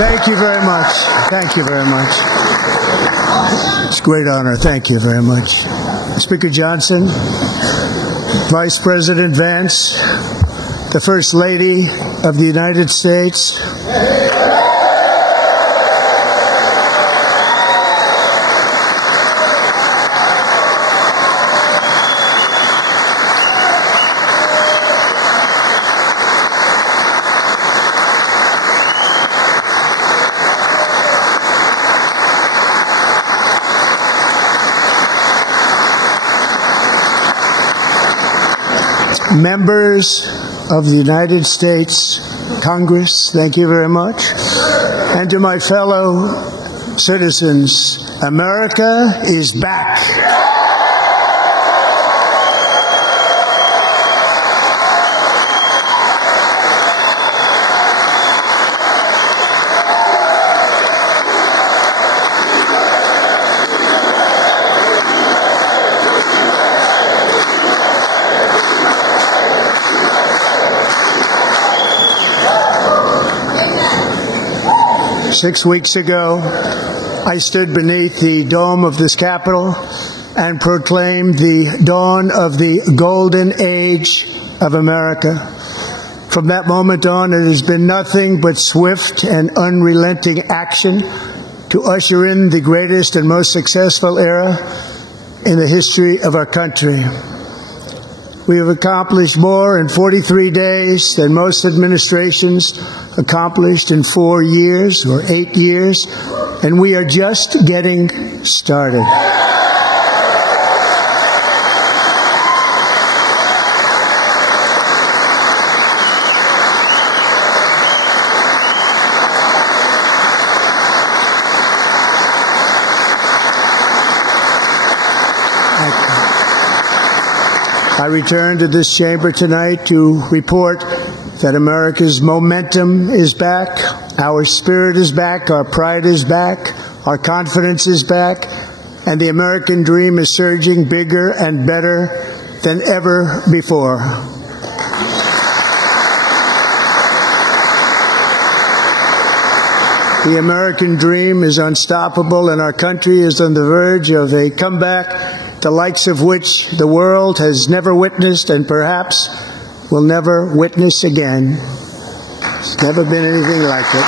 Thank you very much. Thank you very much. It's a great honor. Thank you very much. Speaker Johnson, Vice President Vance, the First Lady of the United States, members of the United States Congress, thank you very much. And to my fellow citizens, America is back. 6 weeks ago, I stood beneath the dome of this Capitol and proclaimed the dawn of the golden age of America. From that moment on, it has been nothing but swift and unrelenting action to usher in the greatest and most successful era in the history of our country. We have accomplished more in 43 days than most administrations accomplished in 4 years or 8 years, and we are just getting started. I return to this chamber tonight to report that America's momentum is back, our spirit is back, our pride is back, our confidence is back, and the American dream is surging bigger and better than ever before. The American dream is unstoppable, and our country is on the verge of a comeback, the likes of which the world has never witnessed and perhaps will never witness again. It's never been anything like it.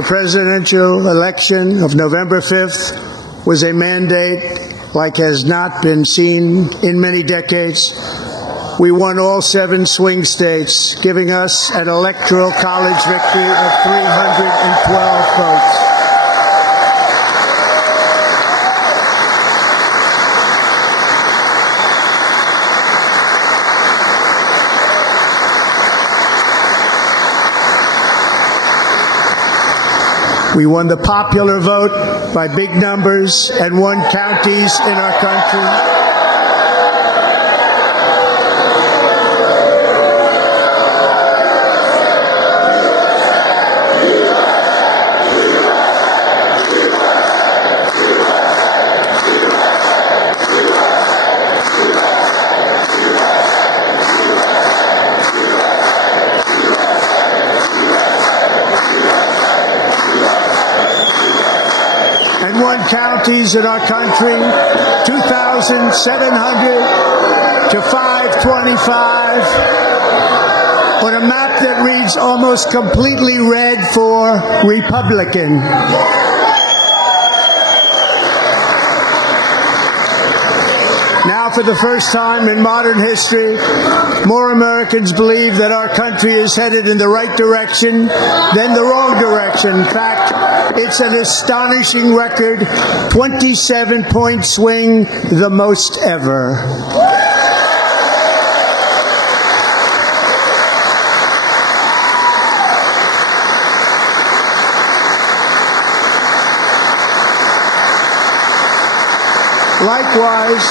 The presidential election of November 5th was a mandate like has not been seen in many decades. We won all 7 swing states, giving us an electoral college victory of 312 votes. We won the popular vote by big numbers and won counties in our country. Counties in our country, 2,700 to 525, on a map that reads almost completely red for Republican. Now, for the first time in modern history, more Americans believe that our country is headed in the right direction than the wrong direction. In fact, it's an astonishing record, 27-point swing, the most ever. Likewise,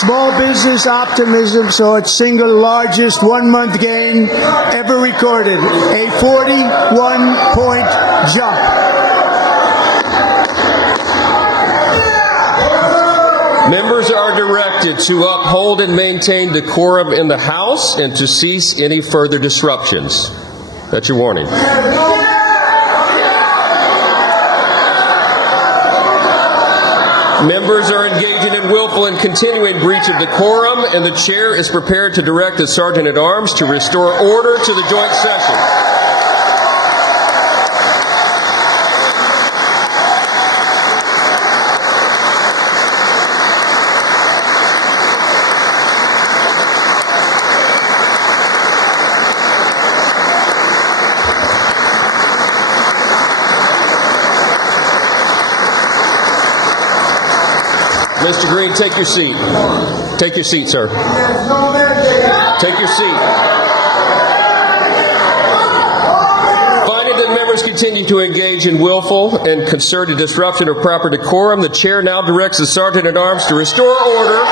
small business optimism saw its single largest one-month gain ever recorded, a 41-point jump. Members Members are directed to uphold and maintain decorum in the House and to cease any further disruptions. That's your warning. Members are engaging in willful and continuing breach of decorum, and the chair is prepared to direct the Sergeant-at-Arms to restore order to the joint session. Mr. Green, take your seat. Take your seat, sir. Take your seat. Finding that members continue to engage in willful and concerted disruption of proper decorum, the chair now directs the Sergeant-at-Arms to restore order.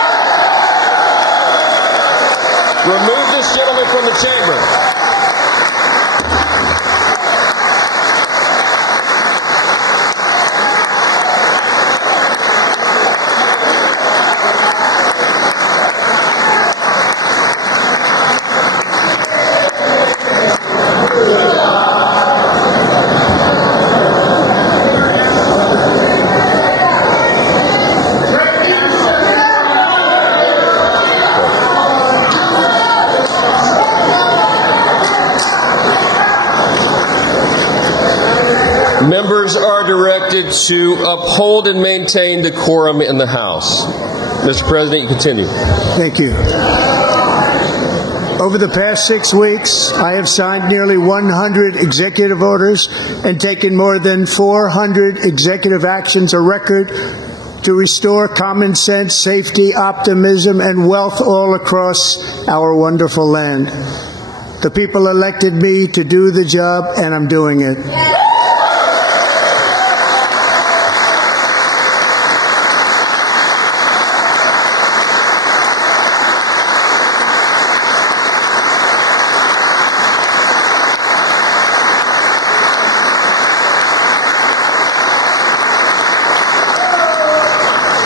Remove this gentleman from the chamber. Members are directed to uphold and maintain decorum in the House. Mr. President, you continue. Thank you. Over the past 6 weeks, I have signed nearly 100 executive orders and taken more than 400 executive actions, a record to restore common sense, safety, optimism, and wealth all across our wonderful land. The people elected me to do the job, and I'm doing it.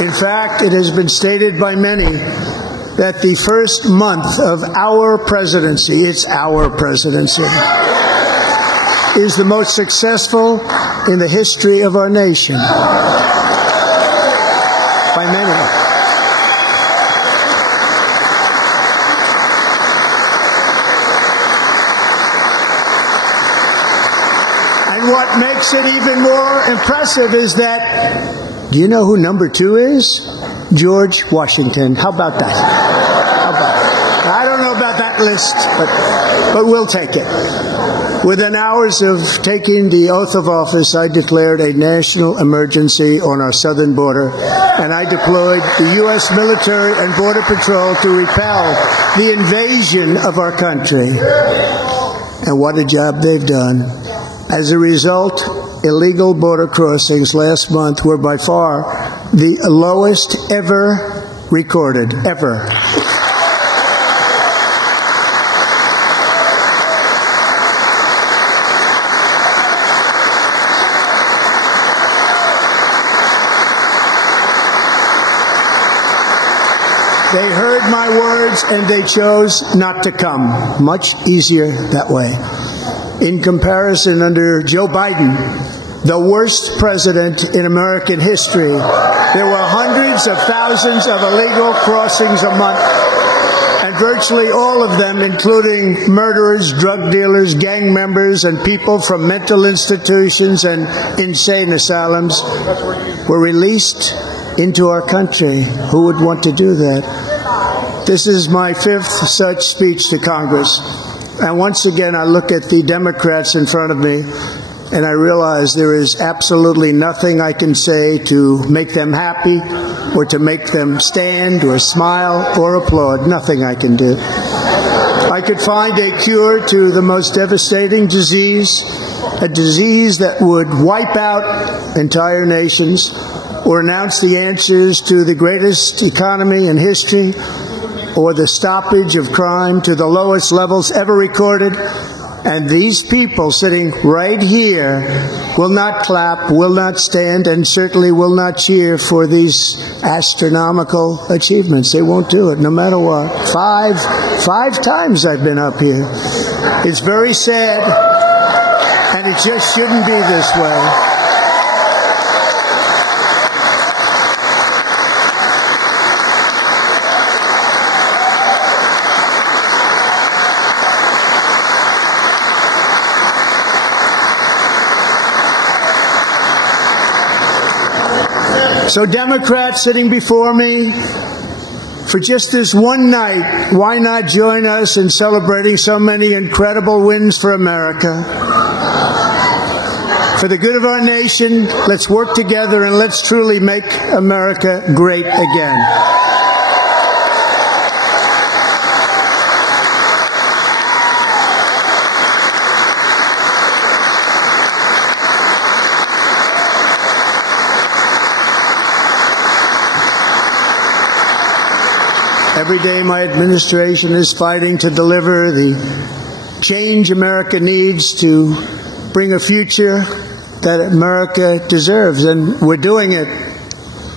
In fact, it has been stated by many that the first month of our presidency, it's our presidency, is the most successful in the history of our nation. By many. And what makes it even more impressive is that, do you know who number 2 is? George Washington. How about that? How about that? I don't know about that list, but we'll take it. Within hours of taking the oath of office, I declared a national emergency on our southern border, and I deployed the U.S. military and Border Patrol to repel the invasion of our country. And what a job they've done. As a result, illegal border crossings last month were by far the lowest ever recorded, ever. They heard my words and they chose not to come. Much easier that way. In comparison, under Joe Biden, the worst president in American history, there were hundreds of thousands of illegal crossings a month, and virtually all of them, including murderers, drug dealers, gang members, and people from mental institutions and insane asylums, were released into our country. Who would want to do that? This is my 5th such speech to Congress. And once again, I look at the Democrats in front of me, and I realize there is absolutely nothing I can say to make them happy or to make them stand or smile or applaud. Nothing I can do. I could find a cure to the most devastating disease, a disease that would wipe out entire nations, or announce the answers to the greatest economy in history, or the stoppage of crime to the lowest levels ever recorded. And these people sitting right here will not clap, will not stand, and certainly will not cheer for these astronomical achievements. They won't do it, no matter what. Five times I've been up here. It's very sad, and it just shouldn't be this way. So Democrats sitting before me, for just this one night, why not join us in celebrating so many incredible wins for America? For the good of our nation, let's work together and let's truly make America great again. Every day my administration is fighting to deliver the change America needs to bring a future that America deserves, and we're doing it.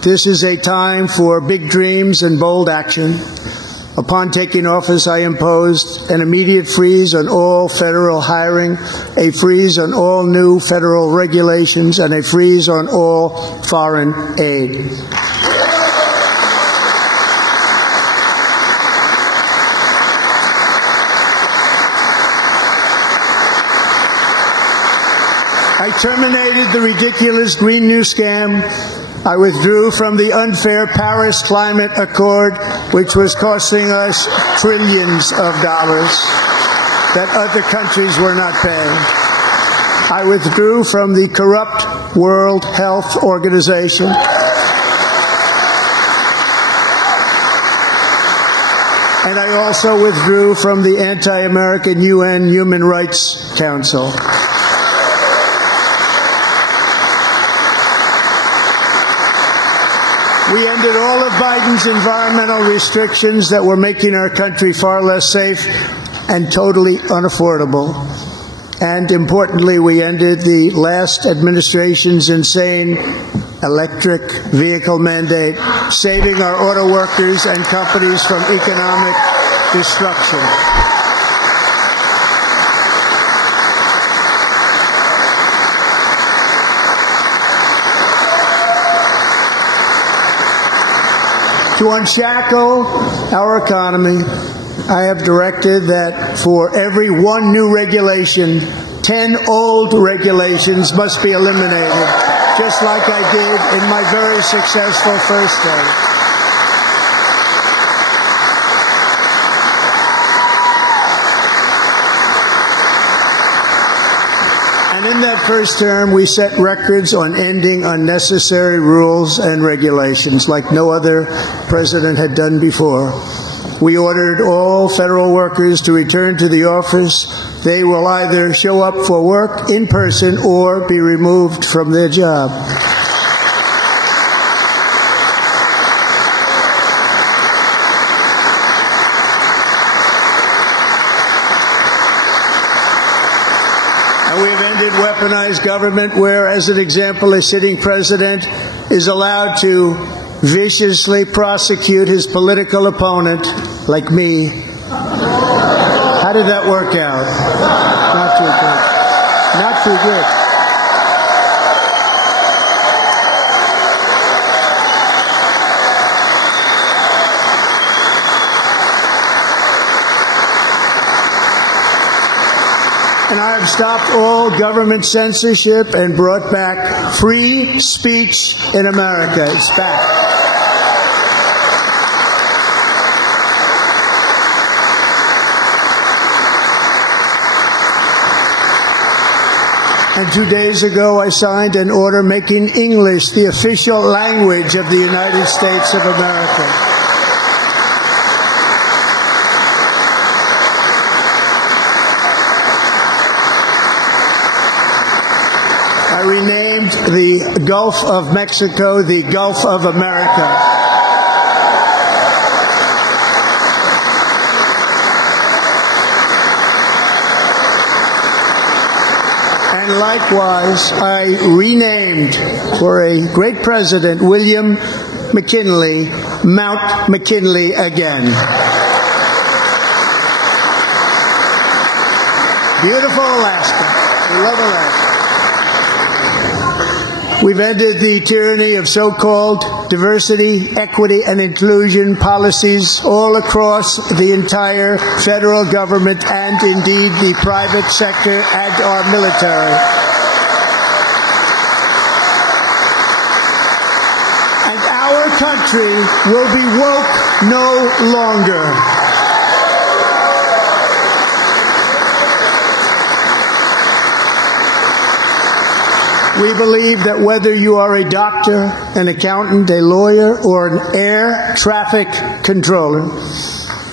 This is a time for big dreams and bold action. Upon taking office, I imposed an immediate freeze on all federal hiring, a freeze on all new federal regulations, and a freeze on all foreign aid. I terminated the ridiculous Green New Scam. I withdrew from the unfair Paris Climate Accord, which was costing us trillions of dollars that other countries were not paying. I withdrew from the corrupt World Health Organization. And I also withdrew from the anti-American UN Human Rights Council. We ended all of Biden's environmental restrictions that were making our country far less safe and totally unaffordable. And importantly, we ended the last administration's insane electric vehicle mandate, saving our auto workers and companies from economic destruction. To unshackle our economy, I have directed that for every one new regulation, 10 old regulations must be eliminated, just like I did in my very successful first day. In that first term, we set records on ending unnecessary rules and regulations like no other president had done before. We ordered all federal workers to return to the office. They will either show up for work in person or be removed from their job. Weaponized government where, as an example, a sitting president is allowed to viciously prosecute his political opponent, like me. How did that work out? Not too good. Not too good. And I have stopped all government censorship and brought back free speech in America. It's back. And 2 days ago, I signed an order making English the official language of the United States of America. Renamed the Gulf of Mexico the Gulf of America. And likewise, I renamed for a great president, William McKinley, Mount McKinley again. Beautiful Alaska. We love Alaska. We've ended the tyranny of so-called diversity, equity, and inclusion policies all across the entire federal government and indeed the private sector and our military. And our country will be woke no longer. We believe that whether you are a doctor, an accountant, a lawyer, or an air traffic controller,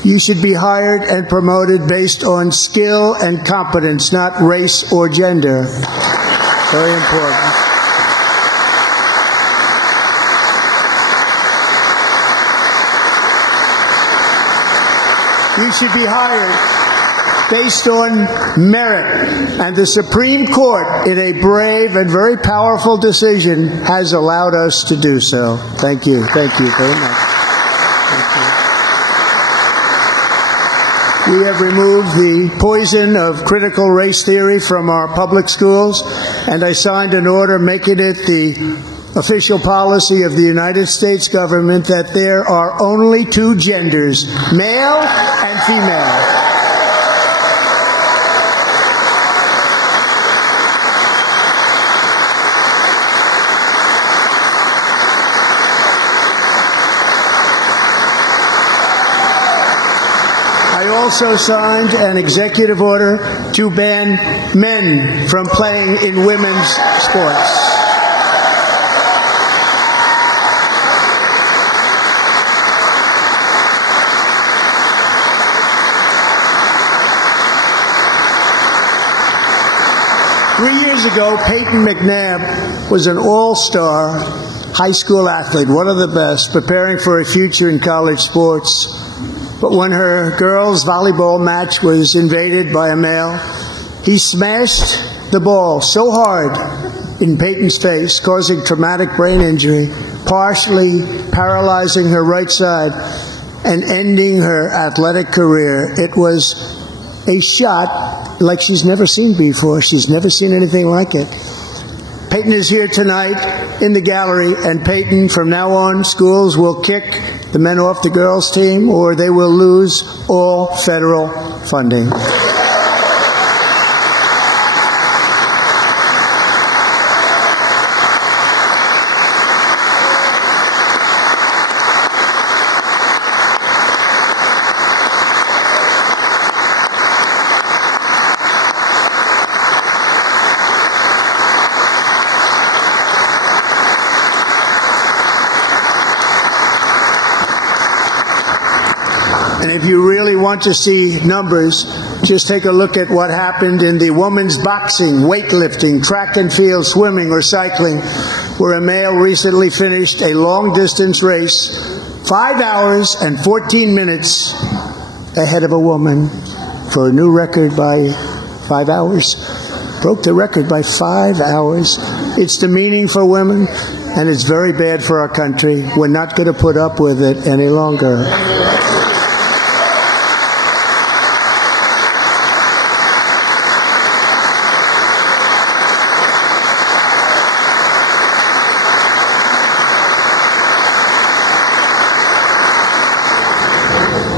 you should be hired and promoted based on skill and competence, not race or gender. Very important. You should be hired based on merit, and the Supreme Court, in a brave and very powerful decision, has allowed us to do so. Thank you. Thank you very much. Thank you. We have removed the poison of critical race theory from our public schools, and I signed an order making it the official policy of the United States government that there are only two genders, male and female. Also signed an executive order to ban men from playing in women's sports. Years ago, Peyton McNabb was an all-star high school athlete, one of the best, preparing for a future in college sports. But when her girls' volleyball match was invaded by a male, he smashed the ball so hard in Peyton's face, causing traumatic brain injury, partially paralyzing her right side and ending her athletic career. It was a shot like she's never seen before. She's never seen anything like it. Peyton is here tonight in the gallery, and Peyton, from now on, schools will kick the men off the girls' team, or they will lose all federal funding. If you really want to see numbers, just take a look at what happened in the women's boxing, weightlifting, track and field, swimming, or cycling, where a male recently finished a long-distance race 5 hours and 14 minutes ahead of a woman for a new record by 5 hours. Broke the record by 5 hours. It's demeaning for women, and it's very bad for our country. We're not going to put up with it any longer.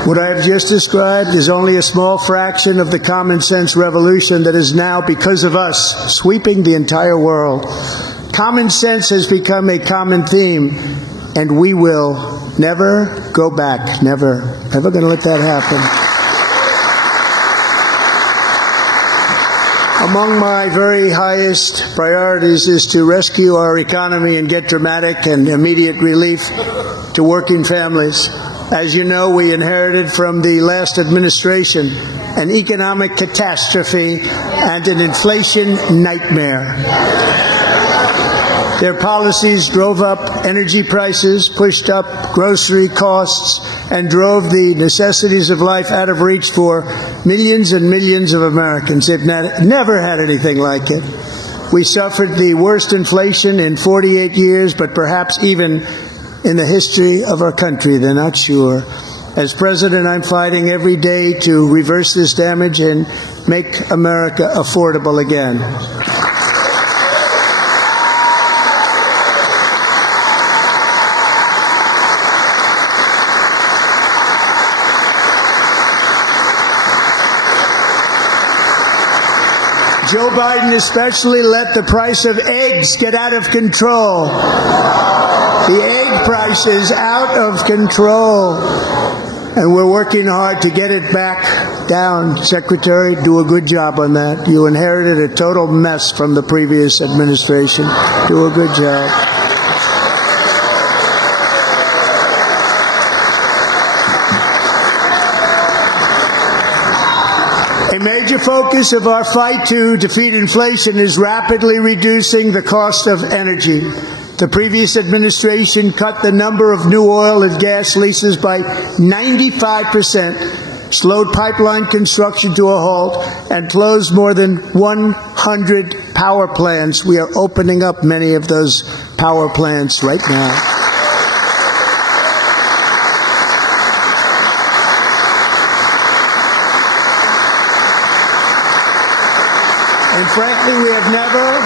What I have just described is only a small fraction of the common sense revolution that is now, because of us, sweeping the entire world. Common sense has become a common theme, and we will never go back. Never. Never going to let that happen. Among my very highest priorities is to rescue our economy and get dramatic and immediate relief to working families. As you know, we inherited from the last administration an economic catastrophe and an inflation nightmare. Their policies drove up energy prices, pushed up grocery costs, and drove the necessities of life out of reach for millions and millions of Americans. It never had anything like it. We suffered the worst inflation in 48 years, but perhaps even in the history of our country. They're not sure. As president, I'm fighting every day to reverse this damage and make America affordable again. Joe Biden especially let the price of eggs get out of control. The egg price is out of control. And we're working hard to get it back down. Secretary, do a good job on that. You inherited a total mess from the previous administration. Do a good job. A major focus of our fight to defeat inflation is rapidly reducing the cost of energy. The previous administration cut the number of new oil and gas leases by 95%, slowed pipeline construction to a halt, and closed more than 100 power plants. We are opening up many of those power plants right now. And frankly, we have never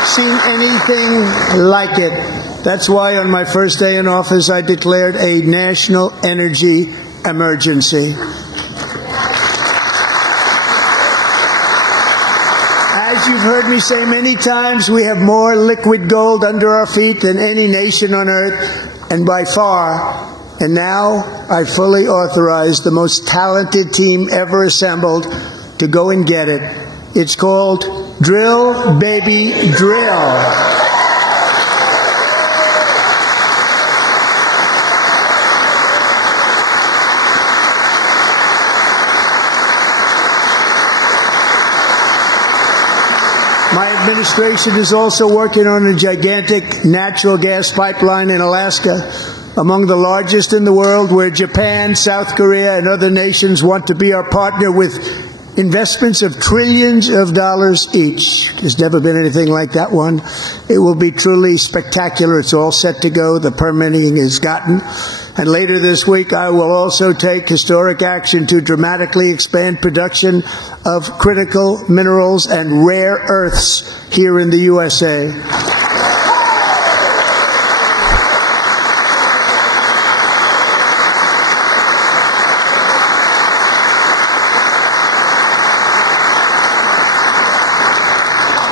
seen anything like it. That's why on my first day in office, I declared a national energy emergency. As you've heard me say many times, we have more liquid gold under our feet than any nation on earth, and by far. And now I fully authorize the most talented team ever assembled to go and get it. It's called Drill, Baby, Drill. My administration is also working on a gigantic natural gas pipeline in Alaska, among the largest in the world, where Japan, South Korea, and other nations want to be our partner with investments of trillions of dollars each. There's never been anything like that one. It will be truly spectacular. It's all set to go. The permitting is gotten. And later this week, I will also take historic action to dramatically expand production of critical minerals and rare earths here in the USA.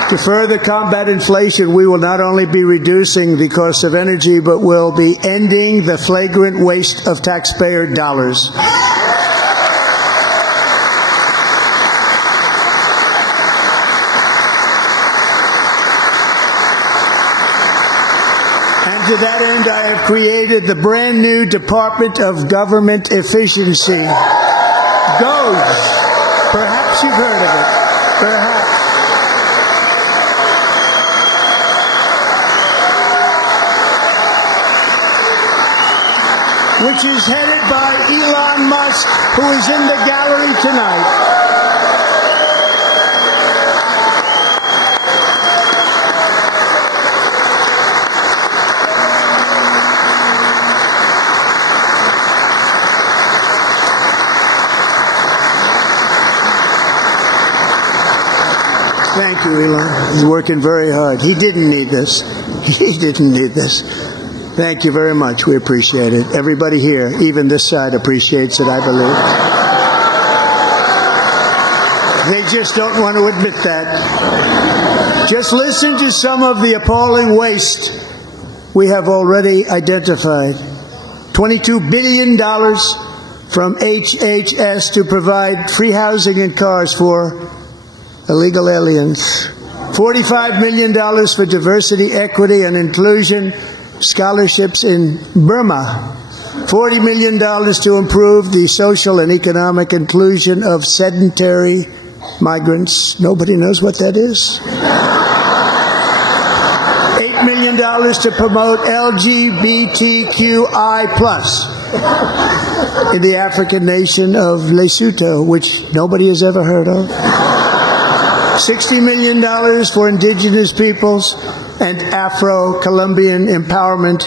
To further combat inflation, we will not only be reducing the cost of energy, but will be ending the flagrant waste of taxpayer dollars. And to that end, I have created the brand new Department of Government Efficiency. GOES. Perhaps you've heard of it. Perhaps. Which is headed by Elon Musk, who is in the gallery tonight. Thank you, Elon. He's working very hard. He didn't need this. He didn't need this. Thank you very much. We appreciate it. Everybody here, even this side, appreciates it, I believe. They just don't want to admit that. Just listen to some of the appalling waste we have already identified. $22 billion from HHS to provide free housing and cars for illegal aliens. $45 million for diversity, equity, and inclusion scholarships in Burma. $40 million to improve the social and economic inclusion of sedentary migrants. Nobody knows what that is. $8 million to promote LGBTQI+ in the African nation of Lesotho, which nobody has ever heard of. $60 million for indigenous peoples and Afro-Colombian empowerment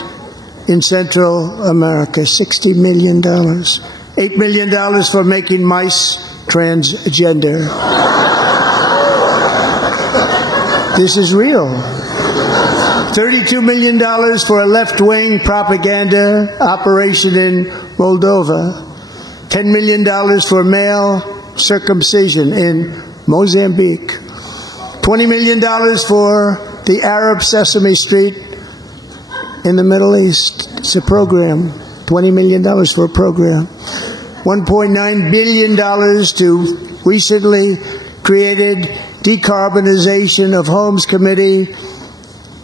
in Central America. $60 million. $8 million for making mice transgender. This is real. $32 million for a left-wing propaganda operation in Moldova. $10 million for male circumcision in Mozambique. $20 million for the Arab Sesame Street in the Middle East. It's a program. $20 million for a program. $1.9 billion to recently created Decarbonization of Homes Committee,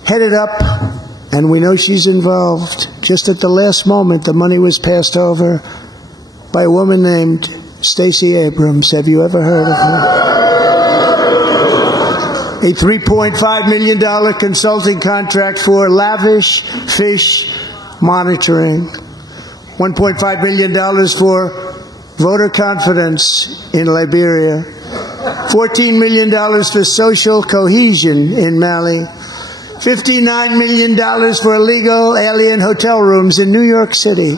headed up, and we know she's involved. Just at the last moment, the money was passed over by a woman named Stacey Abrams. Have you ever heard of her? A $3.5 million consulting contract for lavish fish monitoring. $1.5 million for voter confidence in Liberia. $14 million for social cohesion in Mali. $59 million for illegal alien hotel rooms in New York City.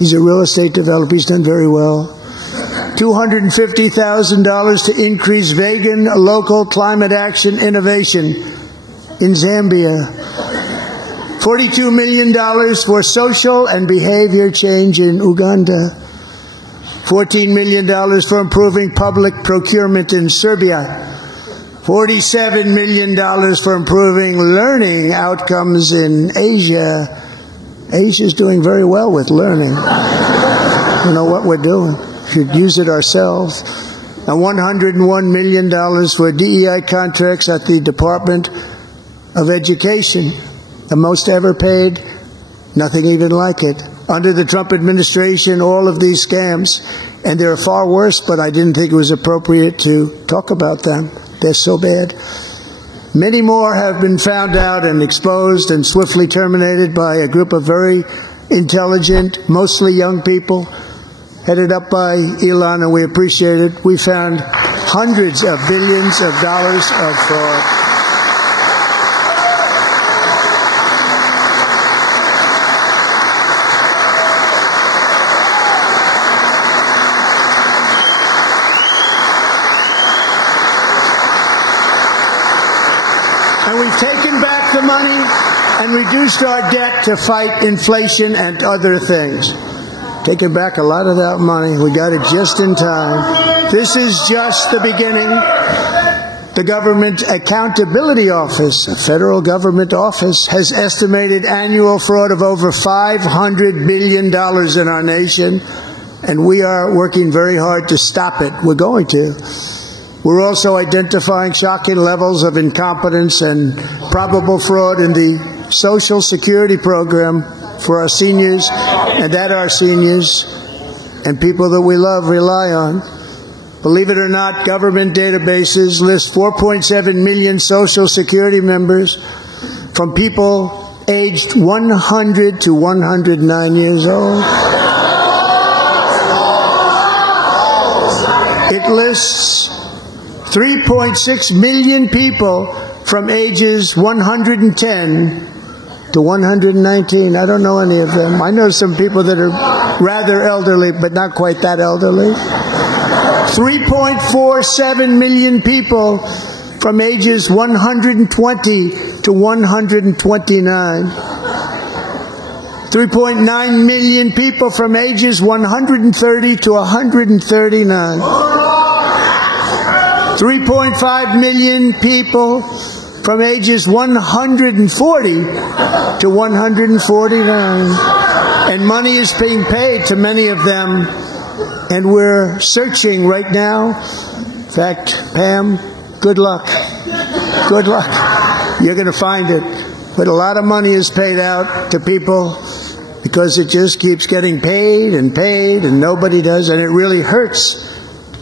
He's a real estate developer. He's done very well. $250,000 to increase vegan local climate action innovation in Zambia. $42 million for social and behavior change in Uganda. $14 million for improving public procurement in Serbia. $47 million for improving learning outcomes in Asia. Asia's doing very well with learning. You know what we're doing. Should use it ourselves. And $101 million for DEI contracts at the Department of Education. The most ever paid, nothing even like it. Under the Trump administration, all of these scams, and they're far worse, but I didn't think it was appropriate to talk about them. They're so bad. Many more have been found out and exposed and swiftly terminated by a group of very intelligent, mostly young people, headed up by Elon, and we appreciate it. We found hundreds of billions of dollars of fraud. And we've taken back the money and reduced our debt to fight inflation and other things. Taken back a lot of that money. We got it just in time. This is just the beginning. The Government Accountability Office, a federal government office, has estimated annual fraud of over $500 billion in our nation, and we are working very hard to stop it. We're going to. We're also identifying shocking levels of incompetence and probable fraud in the Social Security program for our seniors and that our seniors and people that we love rely on. Believe it or not, government databases list 4.7 million Social Security members from people aged 100 to 109 years old. It lists 3.6 million people from ages 110 to 119. I don't know any of them. I know some people that are rather elderly, but not quite that elderly. 3.47 million people from ages 120 to 129. 3.9 million people from ages 130 to 139. 3.5 million people from ages 140 to 149. And money is being paid to many of them, and we're searching right now. In fact, Pam, good luck. Good luck. You're going to find it. But a lot of money is paid out to people because it just keeps getting paid, and nobody does, and it really hurts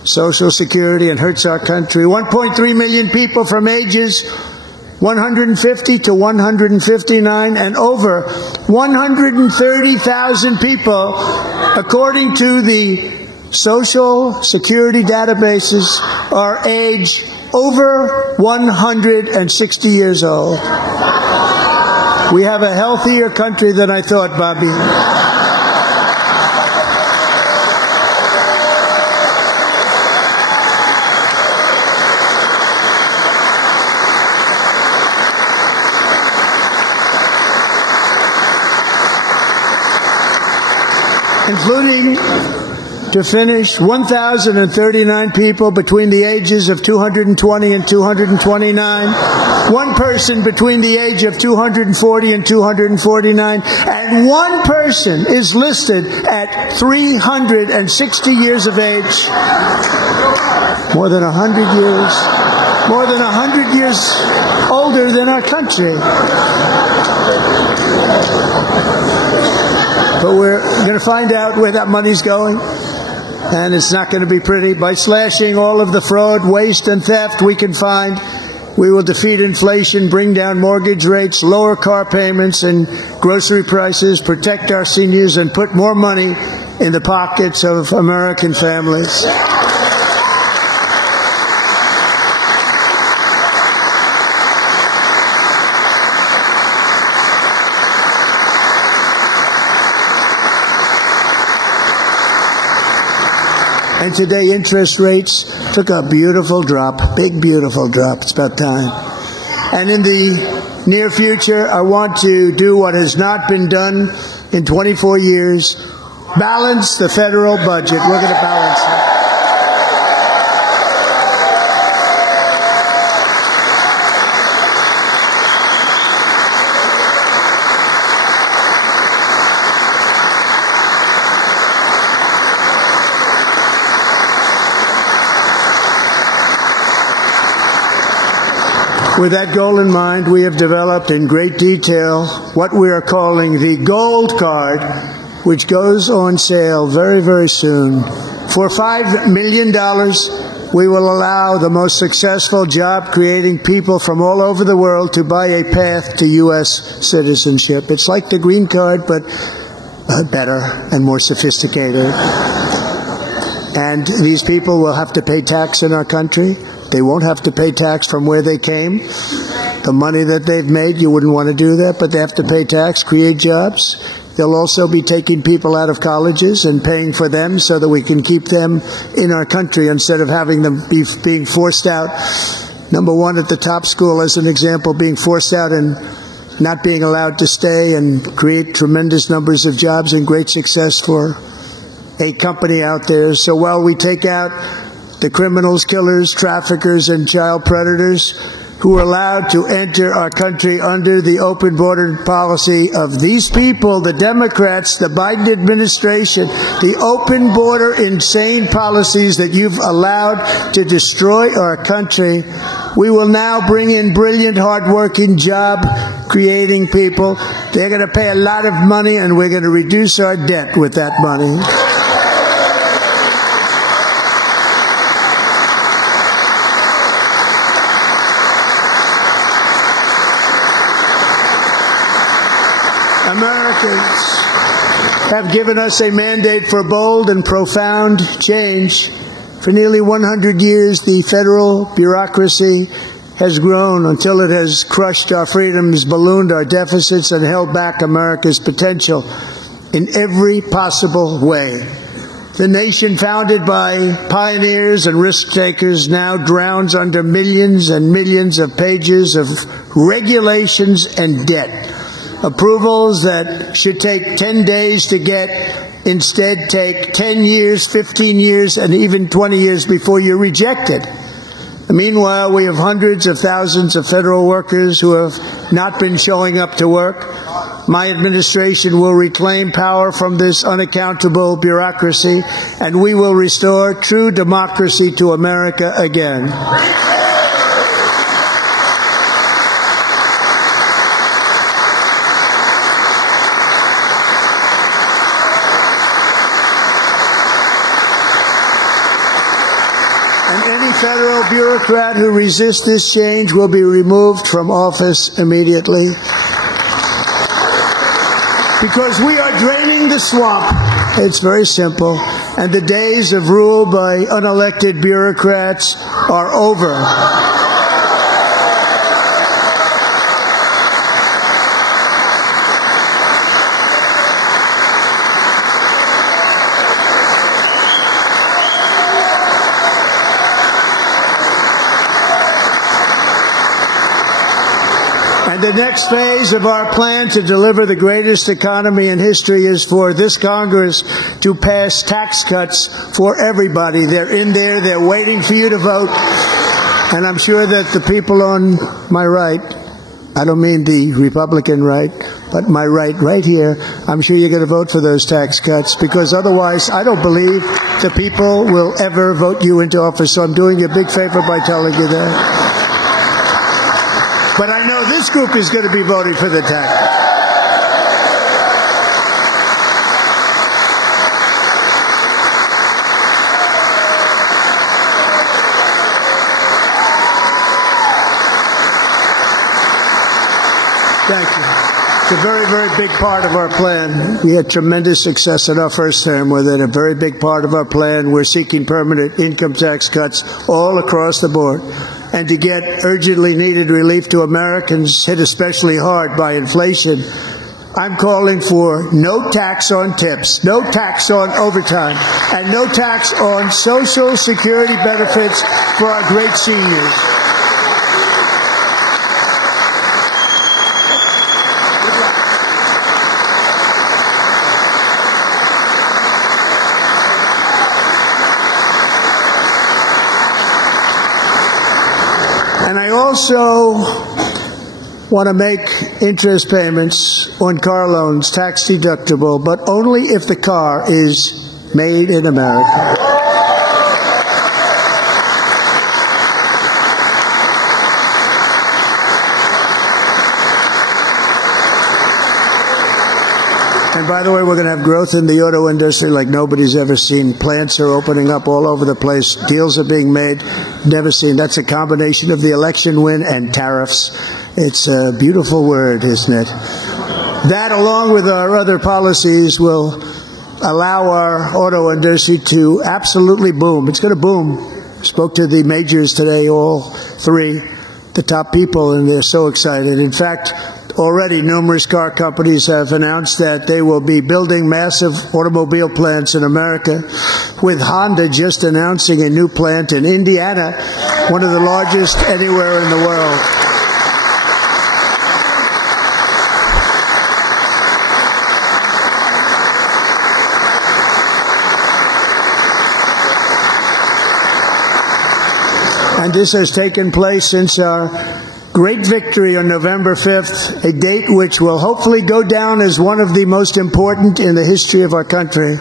Social Security and hurts our country. 1.3 million people from ages 150 to 159, and over 130,000 people, according to the Social Security databases are age over 160 years old. We have a healthier country than I thought, Bobby. Including, to finish, 1,039 people between the ages of 220 and 229, one person between the age of 240 and 249, and one person is listed at 360 years of age. More than 100 years. More than 100 years older than our country. But we're going to find out where that money's going, and it's not going to be pretty. By slashing all of the fraud, waste, and theft we can find, we will defeat inflation, bring down mortgage rates, lower car payments and grocery prices, protect our seniors, and put more money in the pockets of American families. And today interest rates took a beautiful drop, big beautiful drop. It's about time. And in the near future, I want to do what has not been done in 24 years, balance the federal budget. We're going to balance it. With that goal in mind, we have developed in great detail what we are calling the Gold Card, which goes on sale very, very soon. For $5 million, we will allow the most successful job-creating people from all over the world to buy a path to U.S. citizenship. It's like the Green Card, but better and more sophisticated. And these people will have to pay tax in our country. They won't have to pay tax from where they came. The money that they've made, you wouldn't want to do that, but they have to pay tax, create jobs. They'll also be taking people out of colleges and paying for them so that we can keep them in our country instead of having them being forced out. Number one, at the top school, as an example, being forced out and not being allowed to stay and create tremendous numbers of jobs and great success for a company out there. So while we take out the criminals, killers, traffickers, and child predators who are allowed to enter our country under the open border policy of these people, the Democrats, the Biden administration, the open border insane policies that you've allowed to destroy our country, we will now bring in brilliant, hardworking, job-creating people. They're going to pay a lot of money, and we're going to reduce our debt with that money. Americans have given us a mandate for bold and profound change. For nearly 100 years, the federal bureaucracy has grown until it has crushed our freedoms, ballooned our deficits, and held back America's potential in every possible way. The nation founded by pioneers and risk-takers now drowns under millions and millions of pages of regulations and debt. Approvals that should take 10 days to get instead take 10 years, 15 years, and even 20 years before you're rejected. Meanwhile, we have hundreds of thousands of federal workers who have not been showing up to work. My administration will reclaim power from this unaccountable bureaucracy, and we will restore true democracy to America again. Federal bureaucrat who resists this change will be removed from office immediately. Because we are draining the swamp. It's very simple. and the days of rule by unelected bureaucrats are over. And the next phase of our plan to deliver the greatest economy in history is for this Congress to pass tax cuts for everybody. They're in there. They're waiting for you to vote. And I'm sure that the people on my right, I don't mean the Republican right, but my right here, I'm sure you're going to vote for those tax cuts, because otherwise I don't believe the people will ever vote you into office. So I'm doing you a big favor by telling you that. But I know this group is going to be voting for the tax. Thank you. It's a very, very big part of our plan. We had tremendous success in our first term with it. A very big part of our plan. We're seeking permanent income tax cuts all across the board. And to get urgently needed relief to Americans hit especially hard by inflation, I'm calling for no tax on tips, no tax on overtime, and no tax on Social Security benefits for our great seniors. And I also want to make interest payments on car loans tax deductible, but only if the car is made in America. And by the way, we're going to have growth in the auto industry like nobody's ever seen. Plants are opening up all over the place. Deals are being made. Never seen. That's a combination of the election win and tariffs. It's a beautiful word, isn't it? That, along with our other policies, will allow our auto industry to absolutely boom. It's going to boom. Spoke to the majors today, all three, the top people, and they're so excited. In fact, already numerous car companies have announced that they will be building massive automobile plants in America, with Honda just announcing a new plant in Indiana, one of the largest anywhere in the world. And this has taken place since our great victory on November 5th, a date which will hopefully go down as one of the most important in the history of our country.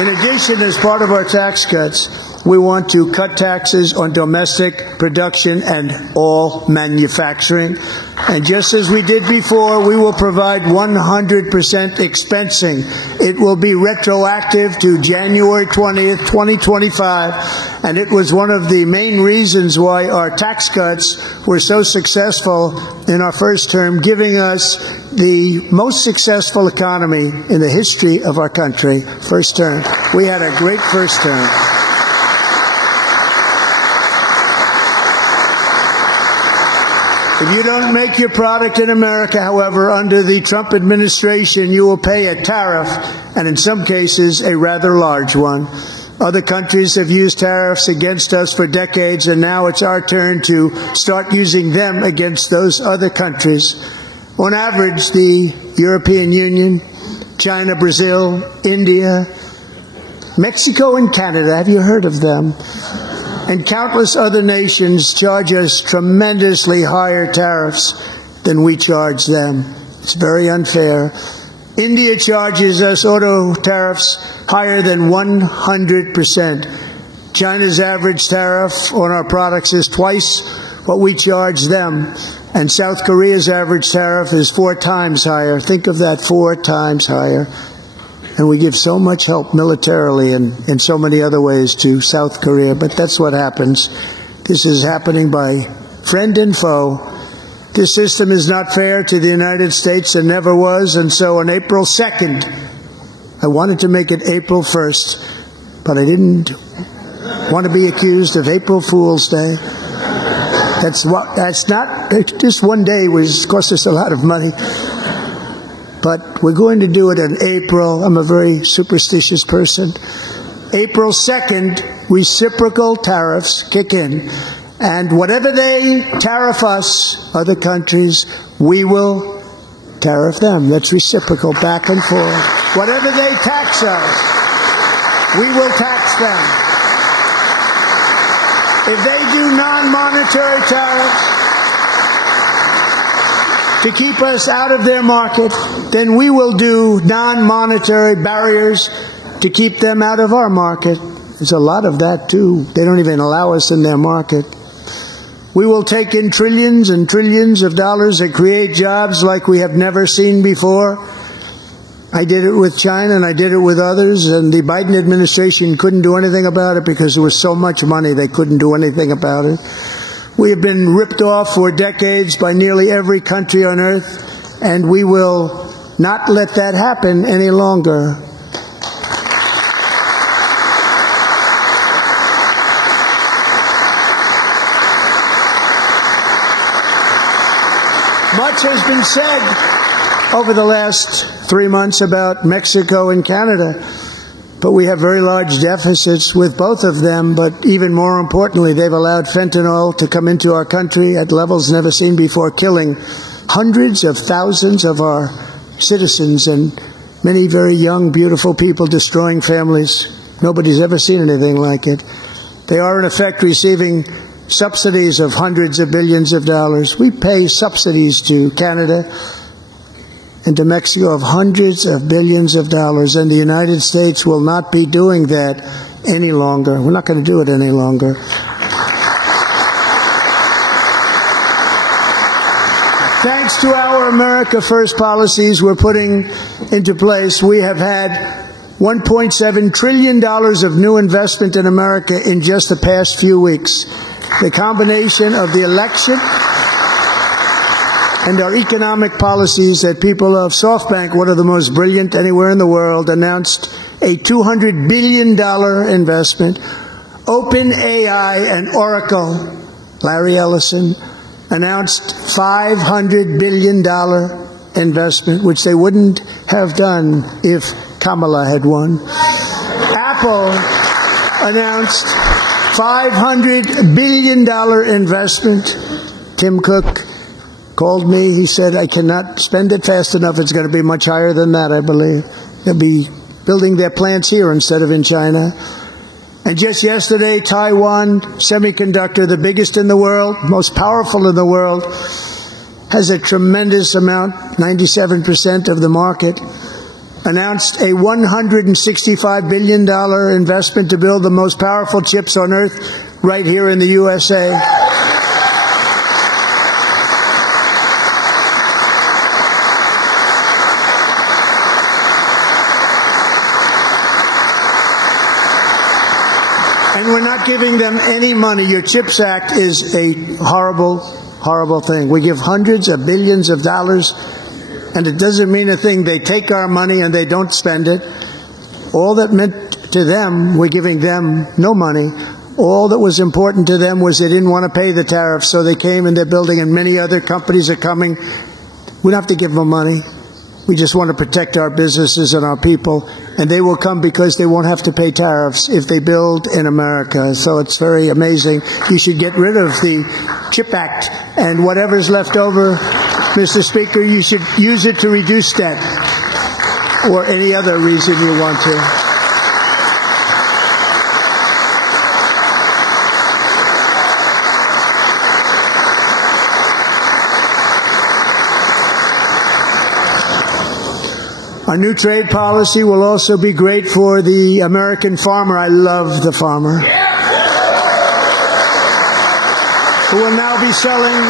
In addition, as part of our tax cuts, we want to cut taxes on domestic production and all manufacturing. And just as we did before, we will provide 100% expensing. It will be retroactive to January 20th, 2025. And it was one of the main reasons why our tax cuts were so successful in our first term, giving us the most successful economy in the history of our country. First term. We had a great first term. If you don't make your product in America, however, under the Trump administration, you will pay a tariff, and in some cases, a rather large one. Other countries have used tariffs against us for decades, and now it's our turn to start using them against those other countries. On average, the European Union, China, Brazil, India, Mexico, and Canada, have you heard of them? And countless other nations charge us tremendously higher tariffs than we charge them. It's very unfair. India charges us auto tariffs higher than 100%. China's average tariff on our products is twice what we charge them. And South Korea's average tariff is 4 times higher. Think of that, 4 times higher. And we give so much help militarily and in so many other ways to South Korea. But that's what happens. This is happening by friend and foe. This system is not fair to the United States and never was, and so on April 2nd, I wanted to make it April 1st, but I didn't want to be accused of April Fool's Day. That's not, just one day was cost us a lot of money. But we're going to do it in April. I'm a very superstitious person. April 2nd, reciprocal tariffs kick in. And whatever they tariff us, other countries, we will tariff them. That's reciprocal, back and forth. Whatever they tax us, we will tax them. If they do non-monetary tariffs to keep us out of their market, then we will do non-monetary barriers to keep them out of our market. There's a lot of that, too. They don't even allow us in their market. We will take in trillions and trillions of dollars and create jobs like we have never seen before. I did it with China and I did it with others, and the Biden administration couldn't do anything about it because there was so much money they couldn't do anything about it. We have been ripped off for decades by nearly every country on earth, and we will not let that happen any longer. Much has been said over the last 3 months about Mexico and Canada, but we have very large deficits with both of them. But even more importantly, they've allowed fentanyl to come into our country at levels never seen before, killing hundreds of thousands of our citizens and many very young, beautiful people, destroying families. Nobody's ever seen anything like it. They are, in effect, receiving subsidies of hundreds of billions of dollars. We pay subsidies to Canada and to Mexico of hundreds of billions of dollars, and the United States will not be doing that any longer. We're not going to do it any longer. Thanks to our America First policies we're putting into place, we have had $1.7 trillion of new investment in America in just the past few weeks. The combination of the election and our economic policies that people of SoftBank, one of the most brilliant anywhere in the world, announced a $200 billion investment. OpenAI and Oracle, Larry Ellison, announced $500 billion investment, which they wouldn't have done if Kamala had won. Apple announced $500 billion investment. Tim Cook called me. He said, I cannot spend it fast enough. It's going to be much higher than that, I believe. They'll be building their plants here instead of in China. And just yesterday, Taiwan Semiconductor, the biggest in the world, most powerful in the world, has a tremendous amount, 97% of the market, announced a $165 billion investment to build the most powerful chips on earth right here in the USA. And we're not giving them any money. Your CHIPS Act is a horrible, horrible thing. We give hundreds of billions of dollars, and it doesn't mean a thing. They take our money and they don't spend it. All that meant to them, we're giving them no money. All that was important to them was they didn't want to pay the tariffs, so they came and they're building, and many other companies are coming. We don't have to give them money. We just want to protect our businesses and our people, and they will come because they won't have to pay tariffs if they build in America. So it's very amazing. You should get rid of the CHIP Act, and whatever's left over, Mr. Speaker, you should use it to reduce debt or any other reason you want to. Our new trade policy will also be great for the American farmer. I love the farmer, who will now be selling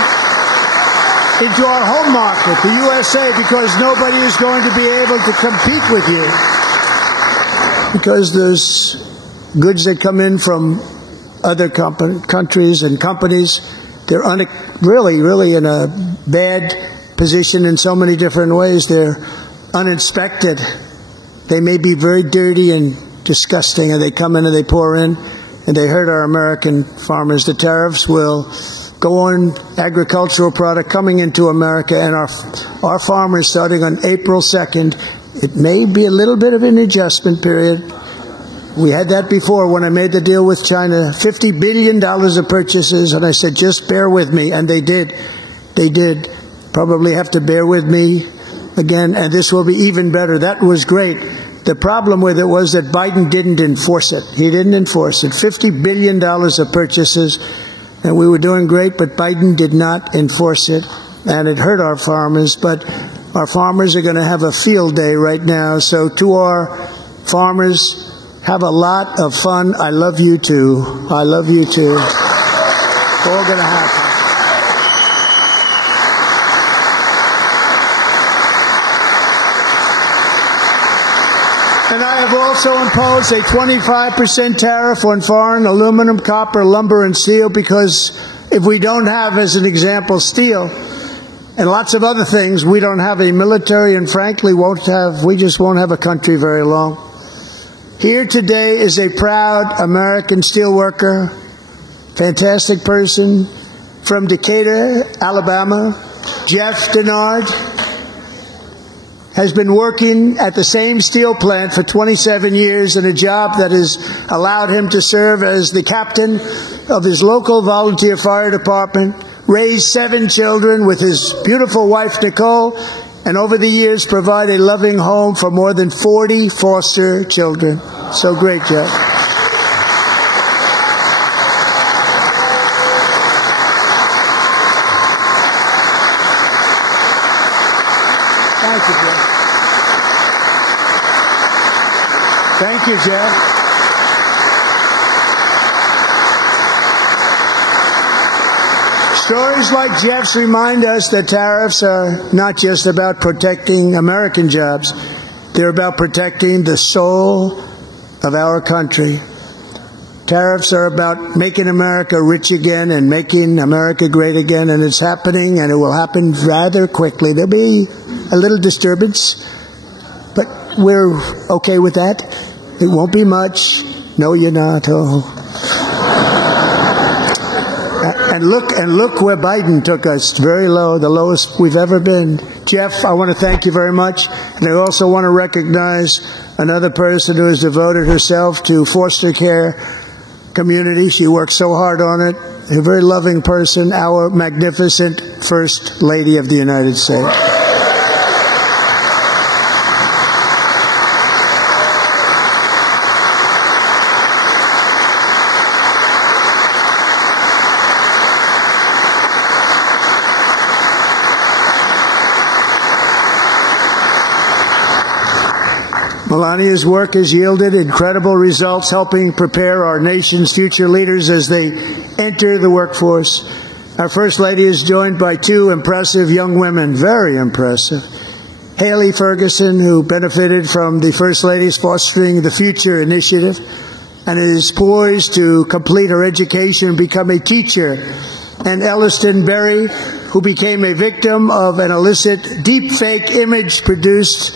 into our home market, the USA, because nobody is going to be able to compete with you. Because there's goods that come in from other countries and companies. They're really in a bad position in so many different ways. They're uninspected. They may be very dirty and disgusting, and they come in and they pour in, and they hurt our American farmers. The tariffs will go on agricultural product coming into America, and our farmers, starting on April 2nd, it may be a little bit of an adjustment period. We had that before when I made the deal with China, $50 billion of purchases, and I said, just bear with me, and they did. They did. Probably have to bear with me again, and this will be even better. That was great. The problem with it was that Biden didn't enforce it. He didn't enforce it. $50 billion of purchases, and we were doing great, but Biden did not enforce it, and it hurt our farmers. But our farmers are going to have a field day right now. So to our farmers, have a lot of fun. I love you too. I love you too. It's all going to happen. And I have also imposed a 25% tariff on foreign aluminum, copper, lumber, and steel, because if we don't have, as an example, steel and lots of other things, we don't have a military, and frankly we just won't have a country very long. Here today is a proud American steelworker, fantastic person from Decatur, Alabama, Jeff Denard. Has been working at the same steel plant for 27 years in a job that has allowed him to serve as the captain of his local volunteer fire department, raised 7 children with his beautiful wife, Nicole, and over the years provide a loving home for more than 40 foster children. So great, Jeff. Thank you, Jeff. Thank you, Jeff. Stories like Jeff's remind us that tariffs are not just about protecting American jobs. They're about protecting the soul of our country. Tariffs are about making America rich again and making America great again, and it's happening, and it will happen rather quickly. There'll be a little disturbance, but we're okay with that. It won't be much. No, you're not. Oh. And look where Biden took us. Very low, the lowest we've ever been. Jeff, I want to thank you very much. And I also want to recognize another person who has devoted herself to foster care community. She worked so hard on it. A very loving person, our magnificent First Lady of the United States. Melania's work has yielded incredible results, helping prepare our nation's future leaders as they enter the workforce. Our First Lady is joined by 2 impressive young women, very impressive. Haley Ferguson, who benefited from the First Lady's Fostering the Future initiative and is poised to complete her education and become a teacher. And Elliston Berry, who became a victim of an illicit deepfake image produced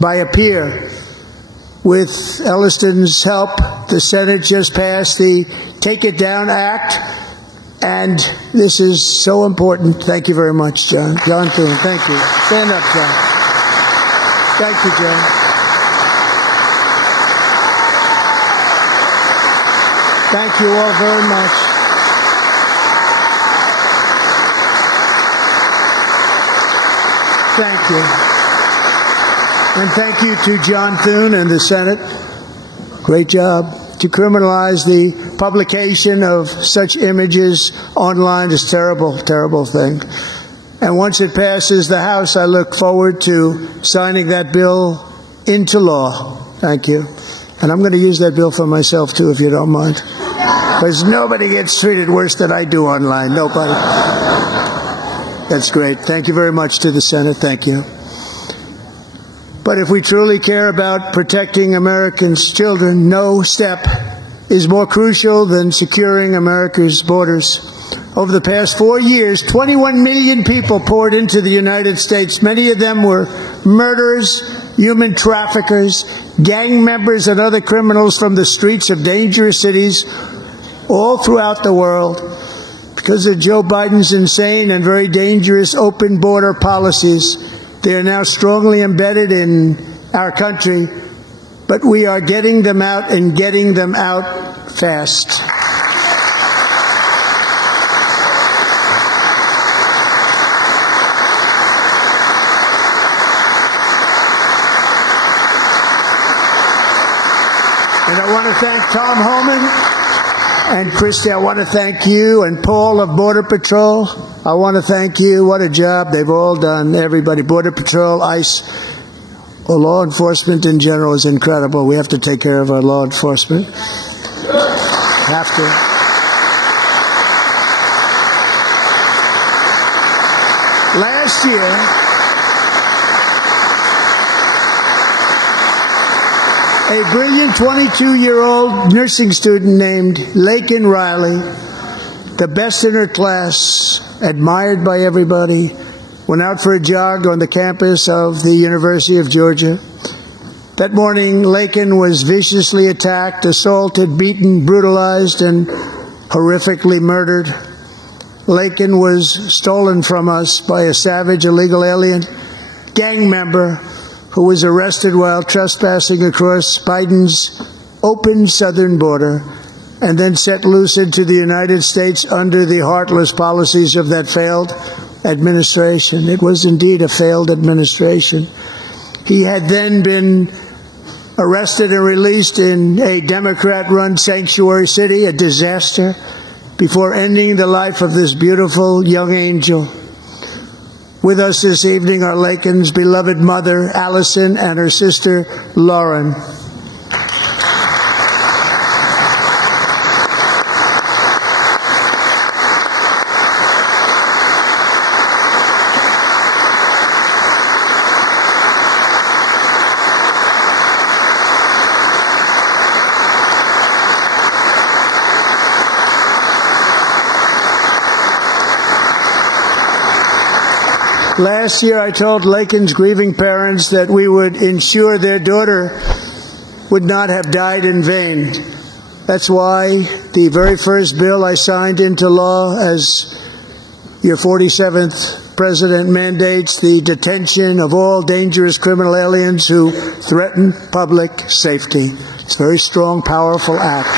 by a peer. With Elliston's help, the Senate just passed the Take It Down Act, and this is so important. Thank you very much, John. John Thune, thank you. Stand up, John. Thank you, John. Thank you all very much. Thank you. And thank you to John Thune and the Senate. Great job. To criminalize the publication of such images online is a terrible, terrible thing. And once it passes the House, I look forward to signing that bill into law. Thank you. And I'm going to use that bill for myself, too, if you don't mind. Because nobody gets treated worse than I do online. Nobody. That's great. Thank you very much to the Senate. Thank you. But if we truly care about protecting Americans' children, no step is more crucial than securing America's borders. Over the past 4 years, 21 million people poured into the United States. Many of them were murderers, human traffickers, gang members, and other criminals from the streets of dangerous cities all throughout the world. Because of Joe Biden's insane and very dangerous open border policies, they are now strongly embedded in our country, but we are getting them out and getting them out fast. And I want to thank Tom Homan and Christy. I want to thank you and Paul of Border Patrol. I want to thank you. What a job they've all done. Everybody, Border Patrol, ICE, or law enforcement in general is incredible. We have to take care of our law enforcement. Have to. Last year, a brilliant 22-year-old nursing student named Laken Riley, the best in her class, admired by everybody, went out for a jog on the campus of the University of Georgia. That morning, Laken was viciously attacked, assaulted, beaten, brutalized, and horrifically murdered. Laken was stolen from us by a savage illegal alien gang member who was arrested while trespassing across Biden's open southern border and then set loose into the United States under the heartless policies of that failed administration. It was indeed a failed administration. He had then been arrested and released in a Democrat-run sanctuary city, a disaster, before ending the life of this beautiful young angel. With us this evening are Laken's beloved mother, Allison, and her sister, Lauren. Last year, I told Laken's grieving parents that we would ensure their daughter would not have died in vain. That's why the very first bill I signed into law as your 47th president mandates the detention of all dangerous criminal aliens who threaten public safety. It's a very strong, powerful act.